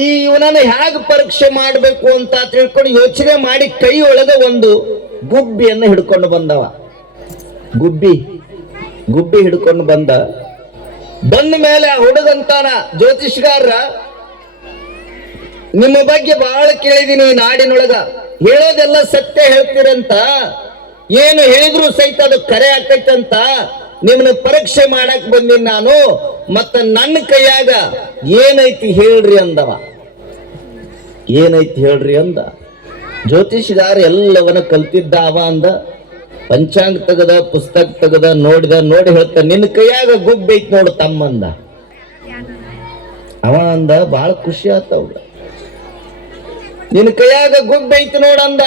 ಇವನನ್ನ ಹೇಗೆ ಪರೀಕ್ಷೆ ಮಾಡಬೇಕು ಅಂತ ತಿಳ್ಕೊಂಡು ಯೋಚನೆ ಮಾಡಿ ಕೈ ಒಳಗೆ ಒಂದು ಗುಬ್ಬಿಯನ್ನು ಹಿಡ್ಕೊಂಡು ಬಂದವ. ಗುಬ್ಬಿ ಹಿಡ್ಕೊಂಡು ಬಂದ ಮೇಲೆ ಆ ಹುಡುಗಂತಾನ, ಜ್ಯೋತಿಷ್ಗಾರ ನಿಮ್ಮ ಬಗ್ಗೆ ಬಹಳ ಕೇಳಿದೀನಿ ನಾಡಿನೊಳಗ, ಹೇಳೋದೆಲ್ಲ ಸತ್ಯ ಹೇಳ್ತೀರಂತ, ಏನು ಹೇಳಿದ್ರು ಸಹಿತ ಅದು ಕರೆ ಆಗ್ತೈತಂತ ನಿಮ್ಮನ್ನ ಪರೀಕ್ಷೆ ಮಾಡಕ್ ಬಂದೀನಿ ನಾನು. ಮತ್ತ ನನ್ನ ಕೈಯಾಗ ಏನೈತಿ ಹೇಳ್ರಿ ಅಂದವ. ಏನೈತಿ ಹೇಳ್ರಿ ಅಂದ. ಜ್ಯೋತಿಷ್ಗಾರ ಎಲ್ಲವನ್ನ ಕಲ್ತಿದ್ದ ಅವ ಅಂದ. ಪಂಚಾಂಗ ತೆಗದ, ಪುಸ್ತಕ ತೆಗದ, ನೋಡಿ ಹೇಳ್ತ, ನಿನ್ನ ಕೈಯಾಗ ಗುಬ್ಬಿ ಐತಿ ನೋಡು ತಮ್ಮಂದ. ಅವ ಅಂದ, ಬಹಳ ಖುಷಿ ಆತವ. ನಿನ್ನ ಕೈಯಾಗ ಗುಬ್ಬಿ ಐತಿ ನೋಡಂದ.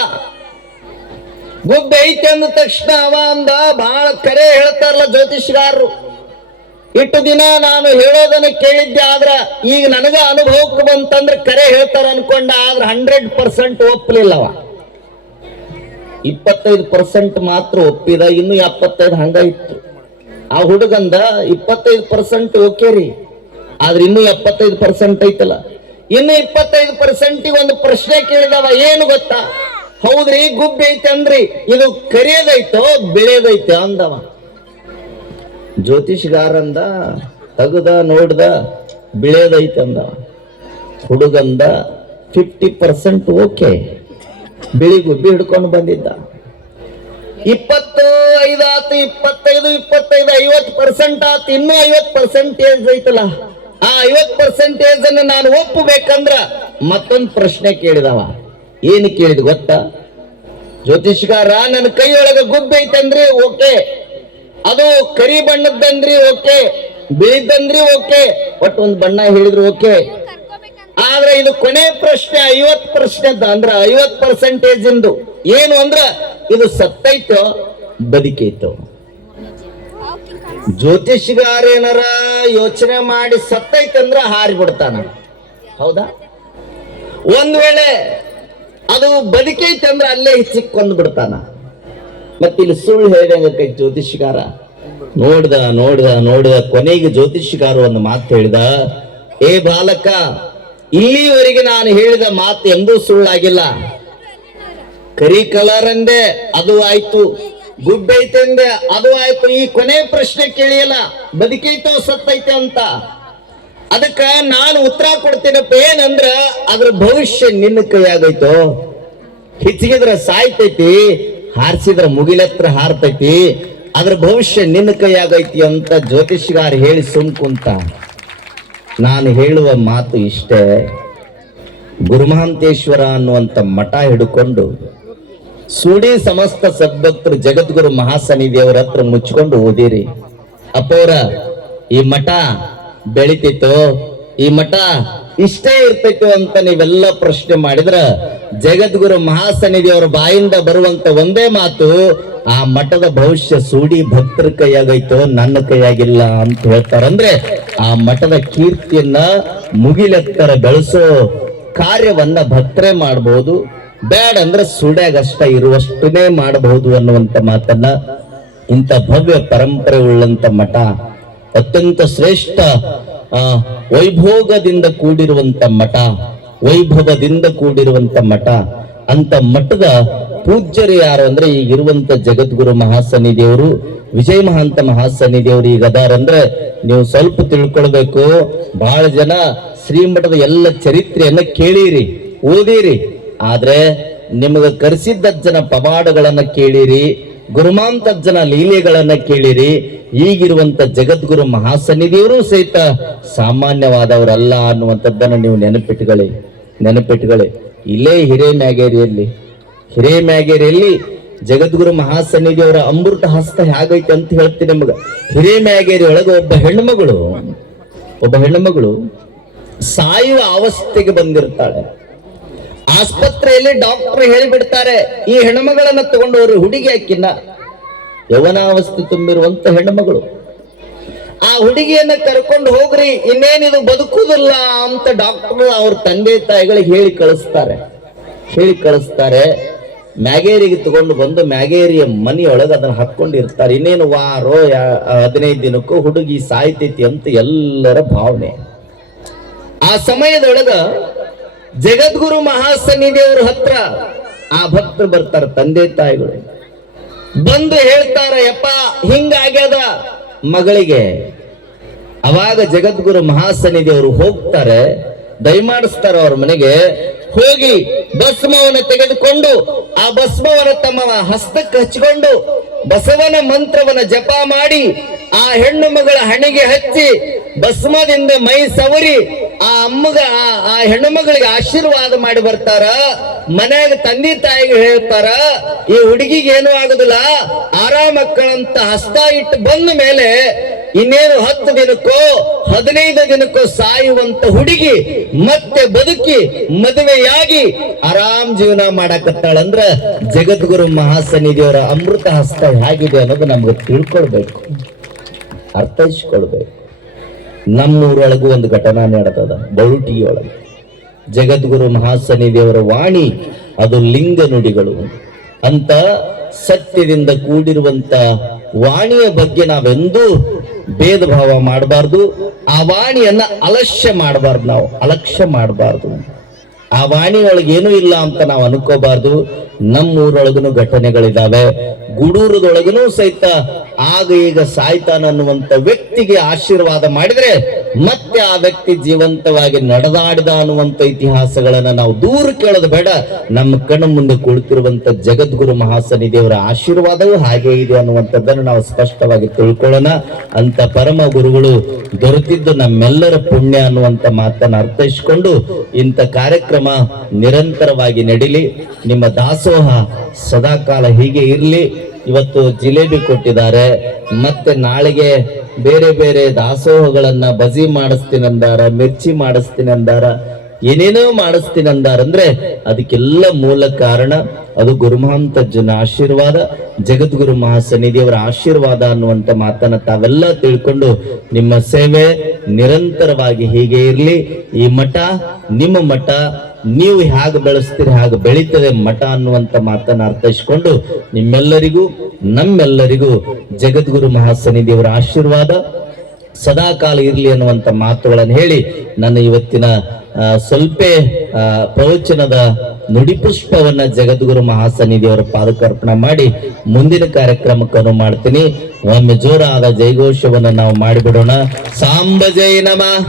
ಗುಬ್ಬಿ ಐತಿ ಅಂದ ತಕ್ಷಣ ಅವ ಅಂದ, ಬಹಳ ಕರೆ ಹೇಳ್ತಾರಲ್ಲ ಜ್ಯೋತಿಷ್ಗಾರರು. ಇಟ್ಟು ದಿನ ನಾನು ಹೇಳೋದನ್ನ ಕೇಳಿದ್ದೆ, ಆದ್ರ ಈಗ ನನಗ ಅನುಭವಕ್ಕೆ ಬಂತಂದ್ರೆ ಕರೆ ಹೇಳ್ತಾರ ಅನ್ಕೊಂಡ. ಆದ್ರ 100% ಒಪ್ಪಲಿಲ್ಲವ. 25% ಮಾತ್ರ ಒಪ್ಪಿದ, ಇನ್ನು 75 ಹಂಗ ಇತ್ತು. ಆ ಹುಡುಗಂದ 25% ಓಕೆ ರೀ, ಆದ್ರೆ ಇನ್ನು 75% ಐತಲ್ಲ. ಇನ್ನು 25% ಒಂದು ಪ್ರಶ್ನೆ ಕೇಳಿದವ. ಏನು ಗೊತ್ತಾ? ಹೌದ್ರಿ, ಗುಬ್ಬಿ ಐತೆ ಅಂದ್ರಿ, ಇದು ಕರಿಯದೈತೋ ಬೆಳೆಯದೈತೆ ಅಂದವ. ಜ್ಯೋತಿಷ್ಗಾರಂದ ತಗದ ನೋಡ್ದ, ಬೆಳೆಯದೈತೆ ಅಂದವ. ಹುಡುಗಂದ 50% ಓಕೆ, ಬಿಳಿ ಗುಬ್ಬಿ ಹಿಡ್ಕೊಂಡು ಬಂದಿದ್ದ. 25 ಆತು, 25, 50% ಆತು, ಇನ್ನೂ 50% ಐತಲ್ಲ. ಆ 50% ಅನ್ನು ನಾನು ಒಪ್ಪಬೇಕಂದ್ರ ಮತ್ತೊಂದು ಪ್ರಶ್ನೆ ಕೇಳಿದವ. ಏನು ಕೇಳಿದ ಗೊತ್ತಾ? ಜ್ಯೋತಿಷ್ಗಾರ, ನನ್ನ ಕೈಯೊಳಗೆ ಗುಬ್ಬಿ ಐತಂದ್ರಿ ಓಕೆ, ಅದು ಕರಿ ಬಣ್ಣದಂದ್ರಿ ಓಕೆ, ಬಿಳಿದಂದ್ರಿ ಓಕೆ, ಒಟ್ಟು ಒಂದು ಬಣ್ಣ ಹೇಳಿದ್ರು ಓಕೆ. ಆದ್ರೆ ಇದು ಕೊನೆ ಪ್ರಶ್ನೆ 50% ಅಂದ್ರ 50% ಏನು ಅಂದ್ರ ಇದು ಸತ್ತೈತೋ ಬದುಕೈತೋ. ಜ್ಯೋತಿಷ್ಗಾರೇನಾರ ಯೋಚನೆ ಮಾಡಿ ಸತ್ತೈತಂದ್ರ ಹಾರಿ ಬಿಡ್ತಾನ. ಹೌದಾ? ಒಂದ್ ವೇಳೆ ಅದು ಬದುಕೈತೆ ಅಂದ್ರೆ ಅಲ್ಲೇ ಸಿಕ್ಕೊಂಡ್ ಬಿಡ್ತಾನ. ಮತ್ತೆ ಇಲ್ಲಿ ಸುಳ್ಳು ಹೇಳಿದಂಗ ಜ್ಯೋತಿಷ್ಗಾರ ನೋಡಿದ ಕೊನೆಗೆ ಜ್ಯೋತಿಷ್ಗಾರ ಒಂದು ಮಾತು ಹೇಳಿದ, ಏ ಬಾಲಕ, ಇಲ್ಲಿವರೆಗೆ ನಾನು ಹೇಳಿದ ಮಾತು ಎಂದೂ ಸುಳ್ಳಾಗಿಲ್ಲ. ಕರಿ ಕಲರ್ ಅಂದೆ, ಅದು ಆಯ್ತು. ಗುಡ್ಡೈತೆ ಅಂದೆ, ಅದು ಆಯ್ತು. ಈ ಕೊನೆ ಪ್ರಶ್ನೆ ಕೇಳಿಯಲ್ಲ, ಬದುಕೈತೋ ಸತ್ತೈತೆ ಅಂತ. ಅದಕ್ಕ ನಾನು ಉತ್ತರ ಕೊಡ್ತೀನಪ್ಪ. ಏನಂದ್ರ ಅದ್ರ ಭವಿಷ್ಯ ನಿನ್ನ ಕೈಯಾಗೈತೋ. ಹಿಚ್ಚಿಗಿದ್ರ ಸಾಯ್ತೈತಿ, ಹಾರಿಸಿದ್ರ ಮುಗಿಲತ್ರ ಹಾರ್ತೈತಿ. ಅದ್ರ ಭವಿಷ್ಯ ನಿನ್ನ ಕೈಯಾಗೈತಿ ಅಂತ ಜ್ಯೋತಿಷ್ಗಾರ ಹೇಳಿ ಸುಮ್ಕುಂತ. ನಾನು ಹೇಳುವ ಮಾತು ಇಷ್ಟೇ, ಗುರುಮಹಾಂತೇಶ್ವರ ಅನ್ನುವಂಥ ಮಠ ಹಿಡ್ಕೊಂಡು ಸುಡಿ ಸಮಸ್ತ ಸದ್ಭಕ್ತರು ಜಗದ್ಗುರು ಮಹಾಸನ್ನಿಧಿಯವರ ಹತ್ರ ಮುಚ್ಕೊಂಡು ಓದಿರಿ. ಅಪ್ಪವ್ರ, ಈ ಮಠ ಬೆಳಿತೈತೋ, ಈ ಮಠ ಇಷ್ಟೇ ಇರ್ತೈತೋ ಅಂತ ನೀವೆಲ್ಲ ಪ್ರಶ್ನೆ ಮಾಡಿದ್ರ ಜಗದ್ಗುರು ಮಹಾಸನ್ನಿಧಿಯವರ ಬಾಯಿಂದ ಬರುವಂತ ಒಂದೇ ಮಾತು, ಆ ಮಠದ ಭವಿಷ್ಯ ಸೂಡಿ ಭಕ್ತರ ಕೈಯಾಗೈತೋ, ನನ್ನ ಕೈಯಾಗಿಲ್ಲ ಅಂತ ಹೇಳ್ತಾರಂದ್ರೆ ಆ ಮಠದ ಕೀರ್ತಿಯನ್ನ ಮುಗಿಲೆತ್ತರ ಬೆಳೆಸೋ ಕಾರ್ಯವನ್ನ ಭಕ್ತರೇ ಮಾಡಬಹುದು, ಬೇಡ ಅಂದ್ರೆ ಸುಡ್ಯಾಗಷ್ಟ ಇರುವಷ್ಟನ್ನೇ ಮಾಡಬಹುದು ಅನ್ನುವಂತ ಮಾತನ್ನ ಇಂಥ ಭವ್ಯ ಪರಂಪರೆ ಉಳ್ಳಂತ ಮಠ, ಅತ್ಯಂತ ಶ್ರೇಷ್ಠ ವೈಭೋಗದಿಂದ ಕೂಡಿರುವಂತ ಮಠ, ವೈಭವದಿಂದ ಕೂಡಿರುವಂತ ಮಠ. ಅಂತ ಮಠದ ಪೂಜ್ಯರು ಯಾರು ಅಂದ್ರೆ ಈಗಿರುವಂತ ಜಗದ್ಗುರು ಮಹಾಸನ್ನಿಧಿಯವರು, ವಿಜಯ ಮಹಾಂತ ಮಹಾಸನ್ನಿಧಿಯವರು ಈಗ ಅದಾರಂದ್ರೆ ನೀವು ಸ್ವಲ್ಪ ತಿಳ್ಕೊಳ್ಬೇಕು. ಬಹಳ ಜನ ಶ್ರೀಮಠದ ಎಲ್ಲ ಚರಿತ್ರೆಯನ್ನ ಕೇಳಿರಿ, ಓದಿರಿ, ಆದ್ರೆ ನಿಮಗೆ ಕರೆಸಿದ್ದಜ್ಜನ ಪವಾಡಗಳನ್ನ ಕೇಳಿರಿ, ಗುರುಮಾಂತಜ್ಜನ ಲೀಲೆಗಳನ್ನ ಕೇಳಿರಿ. ಈಗಿರುವಂತ ಜಗದ್ಗುರು ಮಹಾಸನ್ನಿಧಿಯವರು ಸಹಿತ ಸಾಮಾನ್ಯವಾದವರಲ್ಲ ಅನ್ನುವಂಥದ್ದನ್ನು ನೀವು ನೆನಪಿಟ್ಟುಕೊಳ್ಳಿ. ಇಲ್ಲೇ ಹಿರೇಮ್ಯಾಗೇರಿಯಲ್ಲಿ ಜಗದ್ಗುರು ಮಹಾಸನ್ನಿಧಿಯವರ ಅಮೃತ ಹಸ್ತ ಹೇಗೈತೆ ಅಂತ ಹೇಳ್ತೀನಿ ನಿಮ್ಗೆ. ಹಿರೇಮ್ಯಾಗೇರಿ ಒಳಗೆ ಒಬ್ಬ ಹೆಣ್ಣುಮಗಳು ಸಾಯುವ ಅವಸ್ಥೆಗೆ ಬಂದಿರ್ತಾಳೆ. ಆಸ್ಪತ್ರೆಯಲ್ಲಿ ಡಾಕ್ಟರ್ ಹೇಳಿಬಿಡ್ತಾರೆ, ಈ ಹೆಣ್ಣುಮಗಳನ್ನ ತಗೊಂಡು ಅವರು ಹುಡುಗಿ ಹಾಕಿನ ಯೌವನಾವಸ್ಥೆ ತುಂಬಿರುವಂತ ಹೆಣ್ಣುಮಗಳು. ಆ ಹುಡುಗಿಯನ್ನ ಕರ್ಕೊಂಡು ಹೋಗ್ರಿ, ಇನ್ನೇನಿದು ಬದುಕುದಿಲ್ಲ ಅಂತ ಡಾಕ್ಟರ್ ಅವ್ರ ತಂದೆ ತಾಯಿಗಳಿಗೆ ಹೇಳಿ ಕಳಿಸ್ತಾರೆ. ಮ್ಯಾಗೇರಿಗೆ ತಗೊಂಡು ಬಂದು ಮ್ಯಾಗೇರಿಯ ಮನೆಯೊಳಗೆ ಅದನ್ನ ಹಾಕೊಂಡಿರ್ತಾರೆ. ಇನ್ನೇನು ವಾರೋ 15 ದಿನಕ್ಕೂ ಹುಡುಗಿ ಸಾಯ್ತೈತಿ ಅಂತ ಎಲ್ಲರ ಭಾವನೆ. ಆ ಸಮಯದೊಳಗ ಜಗದ್ಗುರು ಮಹಾಸನ್ನಿಧಿಯವ್ರ ಹತ್ರ ಆ ಭಕ್ತರು ಬರ್ತಾರೆ, ತಂದೆ ತಾಯಿಗಳು ಬಂದು ಹೇಳ್ತಾರ, ಯಪ್ಪ ಹಿಂಗಾಗ್ಯದ ಮಗಳಿಗೆ. ಅವಾಗ ಜಗದ್ಗುರು ಮಹಾಸನ್ನಿಧಿಯವರು ಹೋಗ್ತಾರೆ, ದಯಮಾಡಿಸ್ತಾರ ಅವ್ರ ಮನೆಗೆ. ಹೋಗಿ ಭಸ್ಮವನ್ನು ತೆಗೆದುಕೊಂಡು ಆ ಭಸ್ಮವನ್ನು ತಮ್ಮ ಹಸ್ತಕ್ಕೆ ಹಚ್ಚಿಕೊಂಡು ಬಸವನ ಮಂತ್ರವನ್ನ ಜಪ ಮಾಡಿ ಆ ಹೆಣ್ಣು ಮಗಳ ಹಣೆಗೆ ಹಚ್ಚಿ ಭಸ್ಮದಿಂದ ಮೈ ಸವರಿ ಆ ಹೆಣ್ಣು ಮಗಳಿಗೆ ಆಶೀರ್ವಾದ ಮಾಡಿ ಬರ್ತಾರ. ಮನೆಯಾಗ ತಂದೆ ತಾಯಿಗೆ ಹೇಳ್ತಾರ, ಈ ಹುಡುಗಿಗೆ ಏನೂ ಆಗುದಿಲ್ಲ, ಆರಾಮಕ್ಕಳಂತ ಹಸ್ತ ಇಟ್ಟು ಬಂದ ಮೇಲೆ ಇನ್ನೇನು 10 ದಿನಕ್ಕೋ 15 ದಿನಕ್ಕೋ ಸಾಯುವಂತ ಹುಡುಗಿ ಮತ್ತೆ ಬದುಕಿ ಮದುವೆಯಾಗಿ ಆರಾಮ್ ಜೀವನ ಮಾಡಕತ್ತಾಳಂದ್ರ ಜಗದ್ಗುರು ಮಹಾಸನ್ನಿಧಿಯವರ ಅಮೃತ ಹಸ್ತ ಹೇಗಿದೆ ಅನ್ನೋದು ನಮ್ಗೆ ತಿಳ್ಕೊಳ್ಬೇಕು, ಅರ್ಥೈಸ್ಕೊಳ್ಬೇಕು. ನಮ್ಮೂರೊಳಗೂ ಒಂದು ಘಟನಾ ನಡೆದದ, ಬೌಟಿಯೊಳಗೆ ಜಗದ್ಗುರು ಮಹಾಸನ್ನಿಧಿಯವರ ವಾಣಿ ಅದು ಲಿಂಗ ನುಡಿಗಳು ಅಂತ ಸತ್ಯದಿಂದ ಕೂಡಿರುವಂತ ವಾಣಿಯ ಬಗ್ಗೆ ನಾವೆಂದೂ ಭೇದ ಭಾವ ಮಾಡಬಾರ್ದು. ಆ ವಾಣಿಯನ್ನ ಅಲಕ್ಷ್ಯ ಮಾಡಬಾರ್ದು. ಆ ವಾಣಿಯೊಳಗೆ ಏನೂ ಇಲ್ಲ ಅಂತ ನಾವು ಅನ್ಕೋಬಾರ್ದು. ನಮ್ಮೂರೊಳಗನು ಘಟನೆಗಳಿದಾವೆ. ಗೂಡೂರದೊಳಗನು ಸಹಿತ ಆಗ ಈಗ ಸಾಯ್ತಾನ ಅನ್ನುವಂತ ವ್ಯಕ್ತಿಗೆ ಆಶೀರ್ವಾದ ಮಾಡಿದ್ರೆ ಮತ್ತೆ ಆ ವ್ಯಕ್ತಿ ಜೀವಂತವಾಗಿ ನಡೆದಾಡಿದ ಅನ್ನುವಂತ ಇತಿಹಾಸಗಳನ್ನ ನಾವು ದೂರ ಕೇಳೋದು ಬೇಡ. ನಮ್ಮ ಕಣ್ಣ ಮುಂದೆ ಕುಳಿತಿರುವಂತ ಜಗದ್ಗುರು ಮಹಾಸನ್ನಿಧಿಯವರ ಆಶೀರ್ವಾದವೂ ಹಾಗೆ ಇದೆ ಅನ್ನುವಂಥದ್ದನ್ನು ನಾವು ಸ್ಪಷ್ಟವಾಗಿ ತಿಳ್ಕೊಳ್ಳೋಣ. ಅಂತ ಪರಮ ಗುರುಗಳು ದೊರೆತಿದ್ದು ನಮ್ಮೆಲ್ಲರ ಪುಣ್ಯ ಅನ್ನುವಂತ ಮಾತನ್ನ ಅರ್ಥೈಸಿಕೊಂಡು ಇಂಥ ಕಾರ್ಯಕ್ರಮ ನಿರಂತರವಾಗಿ ನಡೀಲಿ. ನಿಮ್ಮ ದಾಸೋಹ ಸದಾಕಾಲ ಹೀಗೆ ಇರಲಿ. ಇವತ್ತು ಜಿಲೇಬಿ ಕೊಟ್ಟಿದ್ದಾರೆ, ಮತ್ತೆ ನಾಳೆಗೆ ಬೇರೆ ಬೇರೆ ದಾಸೋಹಗಳನ್ನ ಬಜಿ ಮಾಡಿಸ್ತೀನಿ ಅಂದಾರ, ಮಿರ್ಚಿ ಮಾಡಿಸ್ತೀನಿ ಅಂದಾರ. ಏನೇನೋ ಮಾಡಿಸ್ತೀನಿ ಅಂದಾರಂದ್ರೆ ಅದಕ್ಕೆಲ್ಲ ಮೂಲ ಕಾರಣ ಅದು ಗುರುಮಹಾಂತಜ್ಜನ ಆಶೀರ್ವಾದ, ಜಗದ್ಗುರು ಮಹಾಸನ್ನಿಧಿಯವರ ಆಶೀರ್ವಾದ ಅನ್ನುವಂತ ಮಾತನ್ನ ತಾವೆಲ್ಲ ತಿಳ್ಕೊಂಡು ನಿಮ್ಮ ಸೇವೆ ನಿರಂತರವಾಗಿ ಹೀಗೆ ಇರಲಿ. ಈ ಮಠ ನಿಮ್ಮ ಮಠ, ನೀವು ಹೇಗೆ ಬೆಳೆಸ್ತೀರಿ ಹಾಗೆ ಬೆಳೀತದೆ ಮಠ ಅನ್ನುವಂತ ಮಾತನ್ನ ಅರ್ಥೈಸಿಕೊಂಡು ನಿಮ್ಮೆಲ್ಲರಿಗೂ ನಮ್ಮೆಲ್ಲರಿಗೂ ಜಗದ್ಗುರು ಮಹಾಸನ್ನಿಧಿಯವರ ಆಶೀರ್ವಾದ ಸದಾ ಕಾಲ ಇರಲಿ ಅನ್ನುವಂತ ಮಾತುಗಳನ್ನು ಹೇಳಿ ನನ್ನ ಇವತ್ತಿನ ಸ್ವಲ್ಪ ಪ್ರವಚನದ ನುಡಿಪುಷ್ಪವನ್ನ ಜಗದ್ಗುರು ಮಹಾಸನ್ನಿಧಿಯವರ ಪಾದಕರ್ಪಣೆ ಮಾಡಿ ಮುಂದಿನ ಕಾರ್ಯಕ್ರಮಕ್ಕನ್ನು ಮಾಡ್ತೀನಿ. ಒಮ್ಮೆ ಜೋರಾದ ಜೈಘೋಷವನ್ನ ನಾವು ಮಾಡಿಬಿಡೋಣ. ಸಾಂಬ ಜೈ ನಮಃ.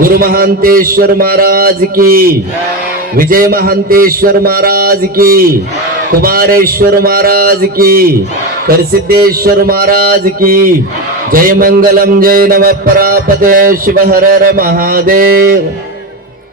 ಗುರು ಮಹಾಂತೇಶ್ವರ ಮಹಾರಾಜ್ ಕಿ, ವಿಜಯ ಮಹಾಂತೇಶ್ವರ ಮಹಾರಾಜ್ ಕಿ, ಕುಮಾರೇಶ್ವರ ಮಹಾರಾಜ್ ಕಿ, करसिद्धेश्वर महाराज की जय मंगलम जय नमः परापते शिव हर हर महादेव।